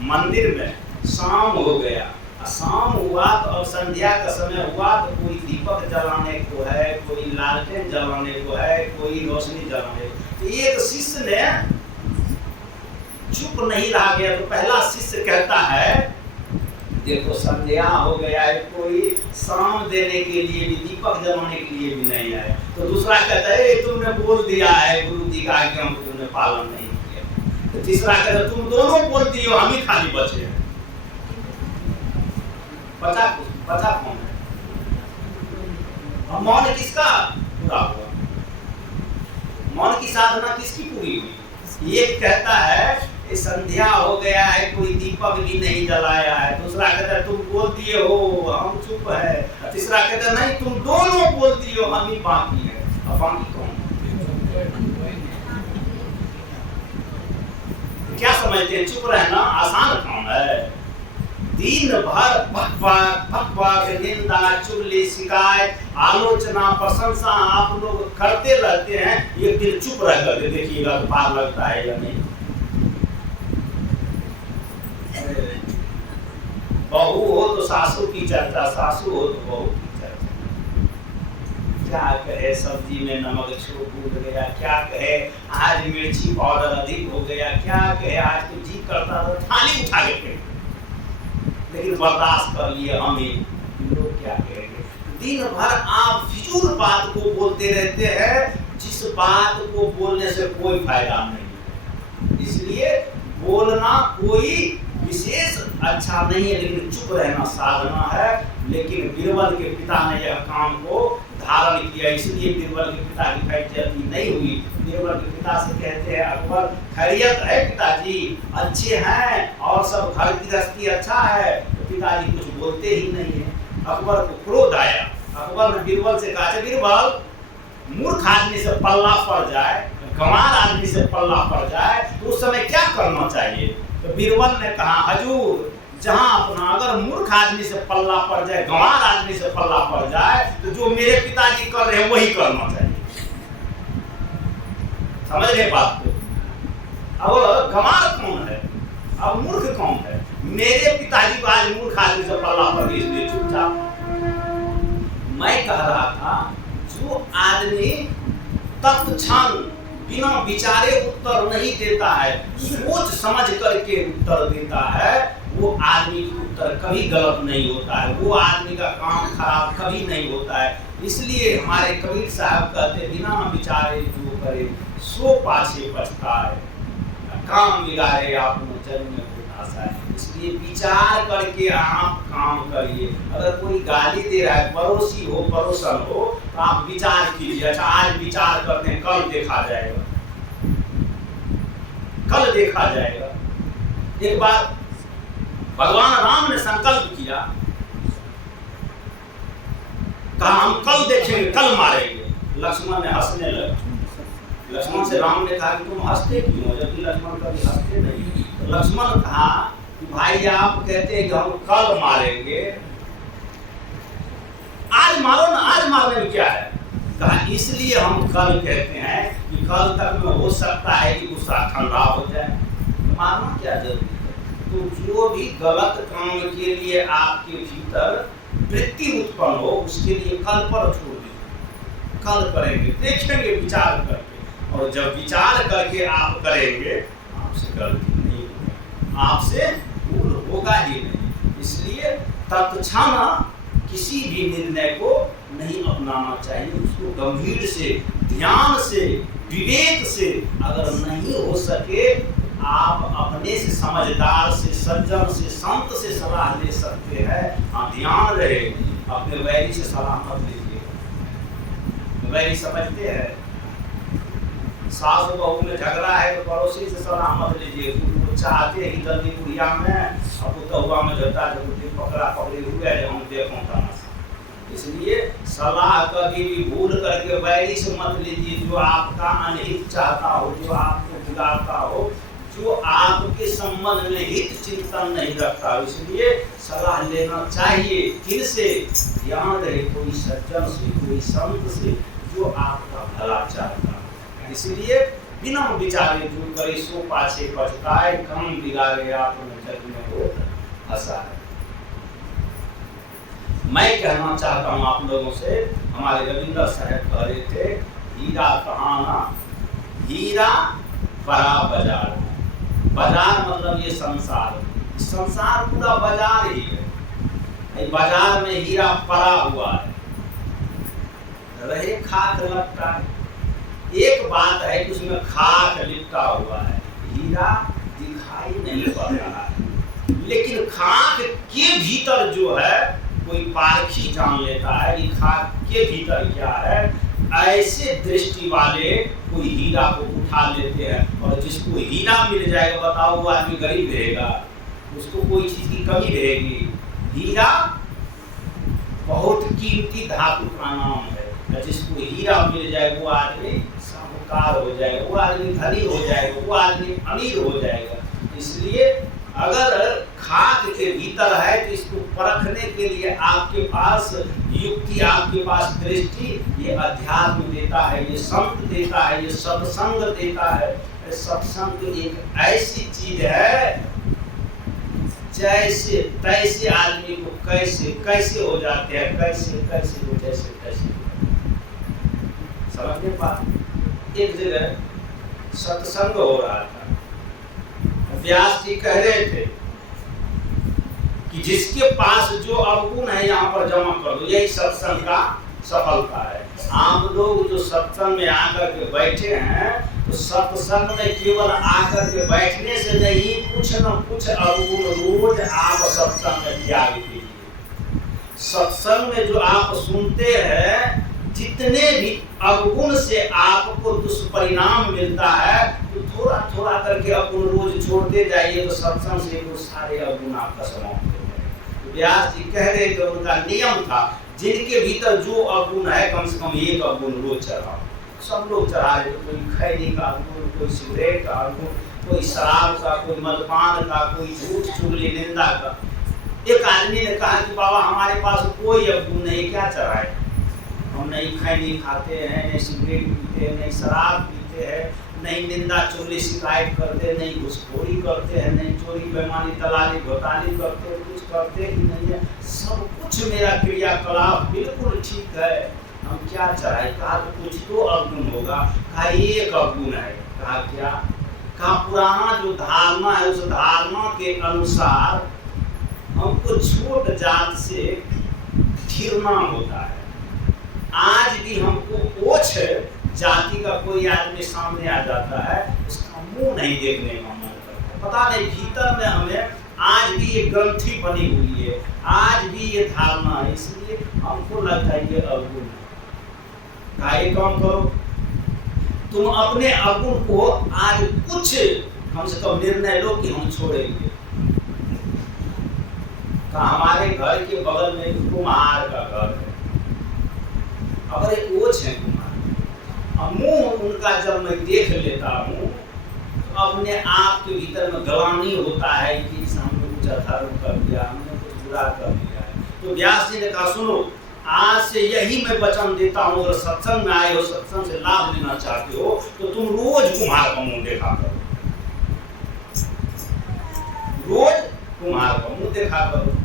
मंदिर में, शाम हो गया, शाम हुआ तो अब संध्या का समय हुआ तो कोई दीपक जलाने को है, कोई लालटेन जलाने को है, कोई रोशनी जलाने को। तो एक शिष्य ने चुप नहीं रहा गया, तो पहला शिष्य कहता है देखो संध्या हो गया है, कोई शाम देने के लिए भी, दीपक जलाने के लिए भी नहीं आए। तो दूसरा कहता है तुमने बोल दिया है गुरु जी का आज्ञा को तुमने पालन नहीं किया। तो तीसरा कहता है तुम दोनों बोल दिए, हम ही खाली बचे हैं। पता कौन है? अब मौन किसका पूरा हुआ? मौन की साधना किसकी पूरी हुई? एक कहता है संध्या हो गया है, कोई दीपक भी नहीं जलाया है। दूसरा कहता है तुम बोल दिए हो, हम चुप है। तीसरा कहता है नहीं तुम दोनों बोल दिए हो, हम ही बाकी है। अब बाकी कौन? क्या समझते हैं? चुप रहना आसान काम है? दिन भर बकवाक, निंदा, चुगली, शिकायत, आलोचना, प्रशंसा आप लोग करते रहते हैं। एक दिन चुप रह करके देखिएगा तो पार लगता है या नहीं। बहू हो तो सासू की चर्चा, सासू हो तो बहू की चर्चा। क्या कहे सब्जी में नमक छूट गया, क्या कहे आज मिर्ची पाउडर अधिक हो गया, क्या कहे आज तो जी करता तो थाली उठा के फेंक, लेकिन बर्दाश्त कर लिए हम ही। लोग क्या कहेंगे? दिन भर आप फिजूल बात को बोलते रहते हैं, जिस बात को बोलने से कोई फायदा नहीं। इसलिए बोलना कोई विशेष अच्छा नहीं है, लेकिन चुप रहना साधना है। लेकिन बीरबल के पिता ने यह काम को धारण किया, इसलिए बीरबल के पिता की फैक्चुअलिटी नहीं हुई। बीरबल के पिता से कहते हैं अकबर खैरियत है पिताजी? अच्छे हैं और सब घर गृहस्थी अच्छा है? तो पिताजी कुछ बोलते ही नहीं है। अकबर को क्रोध आया। अकबर ने बीरबल से कहा बीरबल मूर्ख आदमी से पल्ला पड़ जाए, गंवार आदमी से पल्ला पड़ जाए तो उस समय क्या करना चाहिए? तो बीरबल ने कहा हजूर जहां अपना अगर मूर्ख आदमी से पल्ला पड़ जाए, गंवार आदमी से पल्ला पड़ जाए तो जो मेरे पिताजी कर रहे हैं वही करना चाहिए। समझ रहे बात को? अब गंवार कौन है, अब मूर्ख कौन है? मेरे पिताजी को आज मूर्ख आदमी से पल्ला पड़ गया इसलिए चुपचाप। मैं कह रहा था जो आदमी तत्क्षण बिना विचारे उत्तर नहीं देता है, सोच समझ करके उत्तर देता है, वो आदमी की उत्तर उत्तर कभी गलत नहीं होता है, वो आदमी का काम खराब कभी नहीं होता है। इसलिए हमारे कबीर साहब कहते बिना विचारे जो करे सो पाछे पछताए, काम बिगाड़े आप चरण में आशा है। इसलिए विचार करके आप काम करिए। अगर कोई गाली दे रहा है, पड़ोसी हो पड़ोसन हो, तो आप विचार कीजिए, अच्छा आज विचार करते हैं, कल देखा जाएगा, कल देखा जाएगा। एक बार भगवान राम ने संकल्प किया, कहा हम कल देखेंगे, कल मारेंगे। लक्ष्मण ने हंसने लगे। लक्ष्मण से राम ने कहा कि तुम हंसते क्यों हो, जबकि लक्ष्मण कभी हंसते नहीं। तो लक्ष्मण कहा कि भाई आप कहते हैं कि हम कल मारेंगे, आज मारो ना, आज मारने में क्या है। कहा इसलिए हम कल कहते हैं कि कल तक में हो सकता है कि गुस्सा ठंडा हो जाए, मारना क्या जरूरी है। तो जो भी गलत काम के लिए आपके भीतर वृत्ति उत्पन्न हो, उसके लिए कल पर छोड़ दीजिए, कल करेंगे, देखेंगे विचार करके। और जब विचार करके आप करेंगे, आपसे गलती नहीं होगी, आपसे भूल होगा ही नहीं। इसलिए तत्क्षण किसी भी निर्णय को नहीं अपनाना चाहिए, उसको गंभीर से, ध्यान से, विवेक से, अगर नहीं हो सके आप अपने से समझदार से, सज्जन से, संत से सलाह ले सकते हैं। हाँ ध्यान रहे, अपने वैरी से सलाह मत लीजिए। वैरी समझते हैं, सास बहू में झगड़ा है तो पड़ोसी से सलाह मत लीजिए, वो चाहते हैं जल्दी बुढ़िया में अब तो हुआ में झगड़ा जब पकड़ा पकड़ी हुए हम देखो तमाशा। इसलिए सलाह कभी भी भूल करके वैरी से मत लीजिए, जो आपका अनहित चाहता हो, जो आपको बिगाड़ता हो, जो आपके संबंध में हित चिंतन नहीं रखता। इसलिए सलाह लेना चाहिए किनसे, ध्यान रहे, कोई सज्जन से, कोई संत से, जो आपका भला चाहता है। इसलिए बिना विचारे जो करे सो पाछे पछताए, काम बिगाड़े आप जग में हो हंसा है। मैं कहना चाहता हूँ आप लोगों से, हमारे रविंद्र साहब कह रहे थे, हीरा कहाना, हीरा परा बाजार। बाजार मतलब ये संसार, संसार पूरा बाजार ही है। बाजार में हीरा पड़ा हुआ है, रहे खाक लपटा है। एक बात है कि उसमें खाक लिपटा हुआ है, हीरा दिखाई नहीं पड़ रहा है, लेकिन खाक के भीतर जो है कोई पारखी जान लेता है कि खाक के भीतर क्या है। ऐसे दृष्टि वाले कोई हीरा को उठा लेते हैं, और जिसको हीरा मिल जाएगा, बताओ वो आदमी गरीब रहेगा, उसको कोई चीज की कमी रहेगी। हीरा बहुत कीमती धातु का नाम है, जिसको हीरा मिल जाए वो आदमी साहूकार हो जाएगा, वो आदमी धनी हो जाएगा, वो आदमी अमीर हो जाएगा। इसलिए अगर खाक के भीतर है तो इसको परखने के लिए आपके पास युक्ति, आपके पास दृष्टि, ये अध्यात्म देता है, ये संत देता है, ये सत्संग देता है। सत्संग एक ऐसी चीज है, जैसे तैसे आदमी को कैसे कैसे हो जाते हैं, कैसे कैसे हो, जैसे कैसे समझने बात। एक जगह सत्संग हो रहा था, व्यास जी कह रहे थे कि जिसके पास जो अवगुण है यहाँ पर जमा कर दो, यही सत्संग का सफलता है। आप लोग जो सत्संग में आकर के बैठे हैं, तो सत्संग में केवल आकर के बैठने से नहीं, कुछ न कुछ अवगुण रोज आप सत्संग में त्याग कीजिए। सत्संग में जो आप सुनते हैं, जितने भी अवगुण से आपको दुष्परिणाम मिलता है, तो थोड़ा थोड़ा करके अवगुण रोज छोड़ते जाइए, तो सत्संग से वो सारे अवगुण आपका समाप्त हो जाएगा। व्यास जी कह रहे थे, उनका नियम था, जिनके भीतर जो अवगुण है कम से कम एक अवगुण रोज चढ़ाओ। सब लोग चढ़ा रहे, कोई खैनी का अवगुण, कोई सिगरेट का अवगुण, कोई शराब का, कोई मदपान का, कोई झूठ चुगली निंदा का। एक आदमी ने कहा कि बाबा हमारे पास कोई अवगुण नहीं, क्या चढ़ाए, हम नहीं खैनी खाते हैं, नहीं सिगरेट पीते हैं, नहीं शराब पीते हैं, नहीं निंदा चुगली शिकायत करते, नहीं घुसखोरी करते हैं, नहीं चोरी बेईमानी दलाली घोटाली करते, कुछ करते ही नहीं है, सब कुछ मेरा क्रियाकलाप बिल्कुल ठीक है, हम क्या चढ़ाए। कहा तो कुछ तो अवगुण होगा। कहा एक अवगुण है। कहा क्या? कहा पुराना जो धारणा है, उस धारणा के अनुसार हमको छोट जात से घृणा होता है। आज भी हमको ओछ जाति का कोई आदमी सामने आ जाता है, उसका मुंह नहीं देखने का मन करता। पता नहीं भीतर में हमें आज भी ये ग्रंथि बनी हुई है, आज भी ये धारणा है, इसलिए हमको लगता है ये अवगुण है। काम करो, तुम अपने अवगुण को आज कुछ कम से कम निर्णय लो कि हम छोड़ेंगे। हमारे घर के बगल में कुम्हार का घर है, अगर एक ओछ है कुम्हार, मुंह उनका जब मैं देख लेता हूँ तो अपने आप के भीतर में ग्लानि होता है कि हमने कुछ अधर्म कर दिया, हमने कुछ बुरा कर दिया है। तो व्यास जी ने कहा सुनो, आज से यही मैं वचन देता हूँ, अगर सत्संग में आए हो, सत्संग से लाभ लेना चाहते हो तो तुम रोज कुम्हार का मुंह देखा करो, रोज कुम्हार का मुंह देखा करो।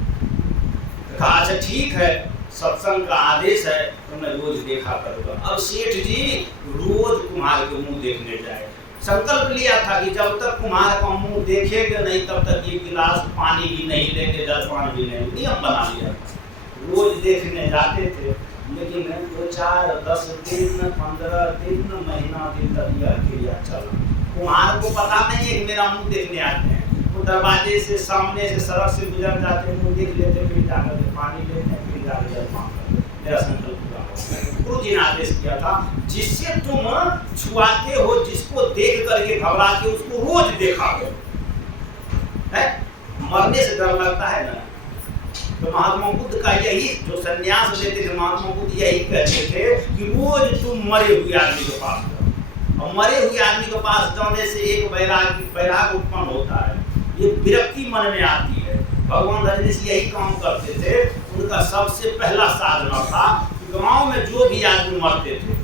कहा अच्छा ठीक है, सत्संग का आदेश है तो मैं रोज देखा करूँगा। अब सेठ जी रोज कुम्हार के मुंह देखने जाए, संकल्प लिया था कि जब तक कुम्हार का मुंह देखेंगे नहीं तब तक एक गिलास पानी भी नहीं लेंगे, जलपान भी नहीं, नियम बना लिया। रोज देखने जाते थे, लेकिन 2, 4, 10 दिन, 15 दिन, महीना दिन तक यह क्रिया चला। कुम्हार को पता नहीं है कि मेरा मुंह देखने आते हैं, वो दरवाजे से सामने से सड़क से गुजर जाते हैं, मुंह देख लेते, फिर जाकर के पानी लेते हैं, फिर जाकर जलपान करते। मेरा संकल्प पूरा हो। गुरु जी ने आदेश किया था, जिससे तुम छुआते हो, जिसको देख करके घबरा के उसको रोज देखा करो। मरने से डर लगता है ना, तो महात्मा बुद्ध का यही जो संन्यास लेते थे, महात्मा बुद्ध यही कहते थे कि रोज तुम मरे हुए आदमी के पास जाओ, और मरे हुए आदमी के पास जाने से एक वैराग उत्पन्न होता है, ये विरक्ति मन में आती है। भगवान रजनीश यही काम करते थे, उनका सबसे पहला साधना था कि गांव में जो भी आदमी मरते थे,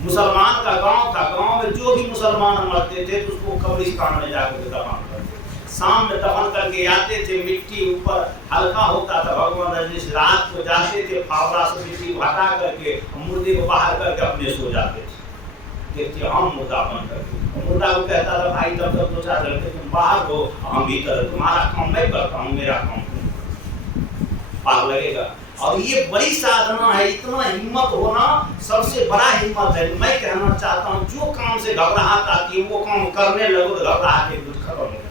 मुसलमान का गांव था, गांव में जो भी मुसलमान मरते थे तो उसको कब्रिस्तान में जाकर दफन करते। शाम में दफन करके आते थे, मिट्टी ऊपर हल्का होता था, भगवान रजनीश रात को जाते थे, फावड़ा से मिट्टी हटा करके मुर्दे को बाहर करके अपने सो जाते थे। देखते हम मुर्दा बन करके, मुर्दा को कहता था भाई तब तक 2-4 घंटे तुम बाहर हो, हम भीतर, तुम्हारा काम मैं करता हूँ, मेरा काम पार लगेगा। और ये बड़ी साधना है, इतना हिम्मत होना सबसे बड़ा हिम्मत है। मैं कहना चाहता हूँ जो काम से घबराहट आती है वो काम करने लगो तो घबराहट एक दूसरा खत्म हो जाए।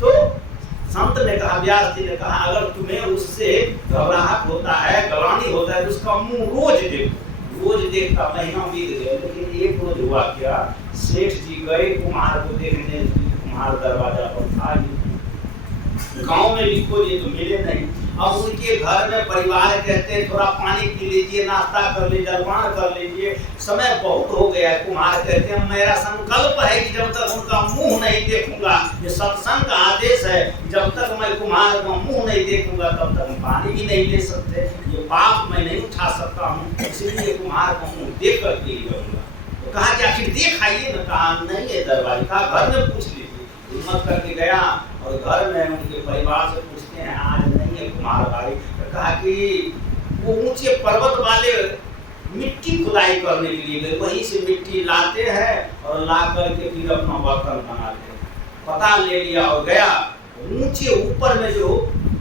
तो संत ने कहा, व्यास जी ने कहा, अगर तुम्हें उससे घबराहट होता है, ग्लानि होता है तो उसका मुंह रोज देखो। रोज देखता, महीना बीत गया, लेकिन एक रोज हुआ क्या, सेठ जी गए कुम्हार को देखने, कुम्हार दरवाजा पर था, गांव में भी खोजे तो मिले नहीं। अब उनके घर में परिवार कहते हैं थोड़ा पानी पी लीजिए, नाश्ता कर लीजिए, जलपान कर लीजिए, समय बहुत हो गया है। कुम्हार कहते हैं मेरा संकल्प है कि जब तक उनका मुंह नहीं देखूंगा, ये सत्संग का आदेश है, जब तक मैं कुम्हार का मुंह नहीं देखूंगा तब तक हम पानी भी नहीं ले सकते, ये पाप मैं नहीं उठा सकता हूँ, इसलिए कुम्हार का मुंह देख करके ही रहूंगा। तो कहा कि आखिर देख आइए न, कहा नहीं है दरबारी, कहा घर में पूछ लीजिए। हिम्मत करके गया और घर में उनके परिवार से पूछते हैं आज नहीं है कुम्हार भाई। तो कहा कि वो ऊंचे पर्वत वाले मिट्टी खुदाई करने के लिए गए, वहीं से मिट्टी लाते हैं और ला करके फिर अपना बर्तन बनाते हैं। पता ले लिया और गया, ऊंचे ऊपर में जो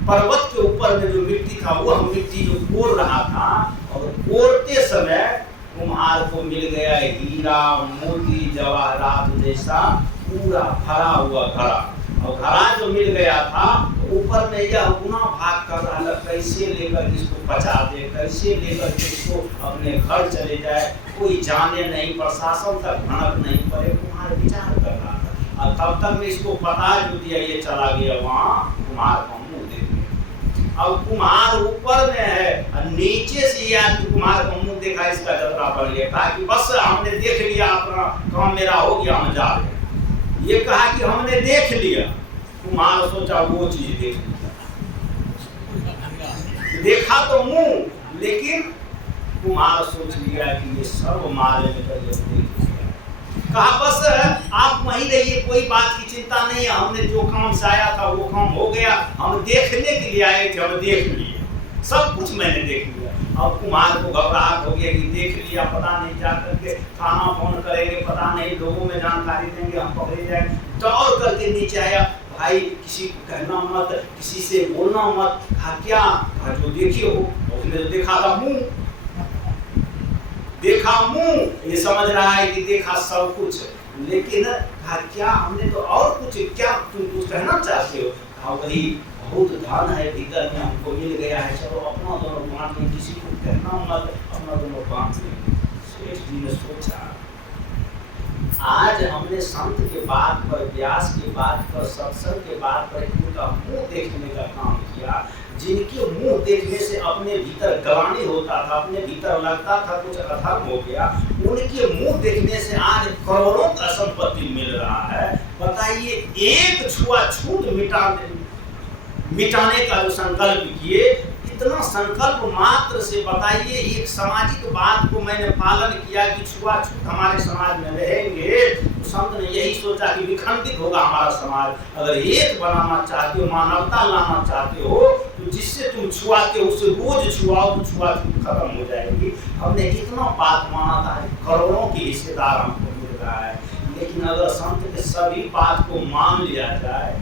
पर्वत के ऊपर में जो मिट्टी था वो मिट्टी जो कोर रहा था, और कोरते समय कुम्हार को मिल गया हीरा मोती जवाहरात जैसा पूरा भरा हुआ घड़ा, और घड़ा जो मिल गया था ऊपर में यह गुना भाग कर रहा है, कैसे लेकर इसको बचा दे, कैसे लेकर इसको अपने घर चले जाए, कोई जाने नहीं, प्रशासन तक भनक नहीं पड़े, कुम्हार विचार कर रहा था। और तब तक में इसको पता जो दिया, ये चला गया वहाँ कुम्हार का मुंह देखने। अब कुम्हार ऊपर में है और नीचे से ये आदमी कुम्हार का मुंह देखा, इसका जतरा बन गया, कहा कि बस हमने देख लिया, अपना काम मेरा हो गया, हम जा रहे। ये कहा कि हमने देख लिया, कुम्हार सोचा वो चीज देख लिया, देखा तो मुंह, लेकिन कुम्हार सोच लिया कि ये सब मारे में कर देख लिया। कहा बस आप वहीं रहिए, कोई बात की चिंता नहीं है, हमने जो काम से आया था वो काम हो गया, हम देखने के लिए आए थे, हम देख लिए, सब कुछ मैंने देख लिया। अब कुम्हार को घबराहट हो गया कि देख लिया, पता नहीं जा करके थाना फोन करेंगे, पता नहीं लोगों में जानकारी देंगे, हम पकड़े जाएंगे। दौड़ करके नीचे आया, भाई किसी को कहना मत, किसी से बोलना मत। कहा क्या? कहा जो देखे हो। उसने तो देखा था मुंह, देखा मुंह, ये समझ रहा है कि देखा सब कुछ, लेकिन कहा क्या हमने तो और कुछ, क्या तुम कुछ कहना चाहते हो? कहा वही बहुत धन है भीतर में, हमको मिल गया है, चलो अपना दोनों बांट लें, किसी को कहना मत, अपना दोनों बांट लें। सेठ जी ने सोचा आज हमने संत के बात पर, व्यास की बात पर, सत्संग के बात पर इनका मुंह देखने का काम किया। जिनके मुंह देखने से अपने भीतर ग्लानि होता था, अपने भीतर लगता था कुछ अधर्म हो गया, उनके मुंह देखने से आज करोड़ों का संपत्ति मिल रहा है। बताइए, एक छुआछूत मिटाने का जो संकल्प किए, इतना संकल्प मात्र से बताइए, एक सामाजिक बात को मैंने पालन किया कि छुआछूत हमारे समाज में रहेंगे, तो संत ने यही सोचा कि विखंडित होगा हमारा समाज। अगर एक बनाना चाहते हो, मानवता लाना चाहते हो, तो जिससे तुम छुआते हो उसे रोज छुआओ, तो छुआछूत खत्म हो जाएगी। हमने इतना बात माना था, करोड़ों के हिस्सेदार हमको मिल रहा है। लेकिन अगर संत के सभी बात को मान लिया जाए,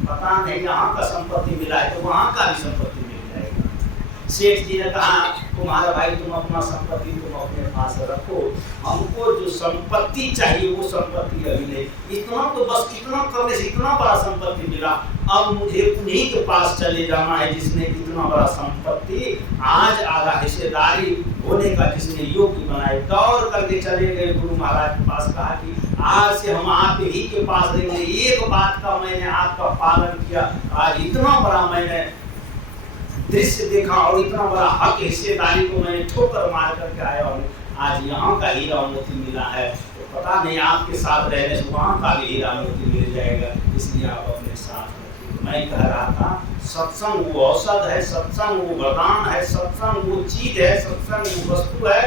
पता नहीं यहाँ का संपत्ति मिला है तो वहाँ का भी संपत्ति मिल जाएगा। सेठ जी ने कहा तुम्हारा भाई तुम अपना संपत्ति तुम अपने पास रखो, हमको जो संपत्ति चाहिए वो संपत्ति अभी नहीं। इतना तो बस इतना करने से इतना बड़ा संपत्ति मिला, अब मुझे उन्हीं के पास चले जाना है जिसने इतना बड़ा संपत्ति, आज आधा हिस्सेदारी होने का जिसने योग्य बनाए। दौड़ करके चले गए गुरु महाराज के पास, कहा कि आज से हम आप ही के पास रहेंगे। एक बात का मैंने आपका पालन किया, आज इतना बड़ा मैंने दृश्य देखा और इतना बड़ा हक हिस्सेदारी को मैंने ठोकर मार करके आया हूँ, आज यहाँ का हीरा मोती मिला है, तो पता नहीं आपके साथ रहने से वहाँ का भी हीरा मोती मिल जाएगा, इसलिए आप अपने साथ रखिए। मैं कह रहा था सत्संग वो औषध है, सत्संग वो वरदान है, सत्संग वो चीज है, सत्संग वो वस्तु है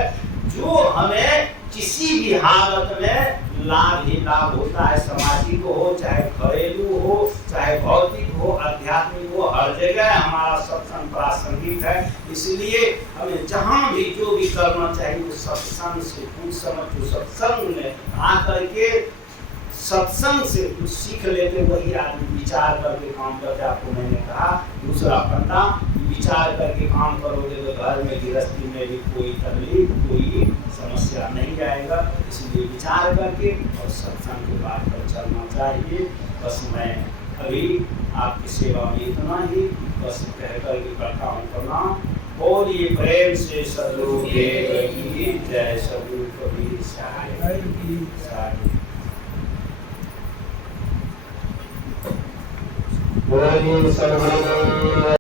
जो हमें किसी भी हालत में लाभ ही लाभ होता है। सामाजिक हो, चाहे घरेलू हो, चाहे भौतिक हो, आध्यात्मिक हो, हर जगह हमारा सत्संग प्रासंगिक है। इसलिए हमें जहाँ भी जो भी करना चाहिए वो सत्संग से कुछ समझ, जो सत्संग में आकर के सत्संग से कुछ सीख लेते वही आदमी विचार करके काम करते। आपको मैंने कहा दूसरा फंडा, विचार करके काम करोगे तो घर में गृहस्थी में भी कोई तकलीफ कोई समस्या नहीं आएगा। इसलिए विचार करके और सत्संग के बात पर चलना चाहिए। बस मैं अभी आपकी सेवा में इतना ही बस कह करके करता हूँ प्रणाम। बोलिए प्रेम से सद्गुरु देव की जय, सद्गुरु कबीर साहिब की जय। बोलिए सद्गुरु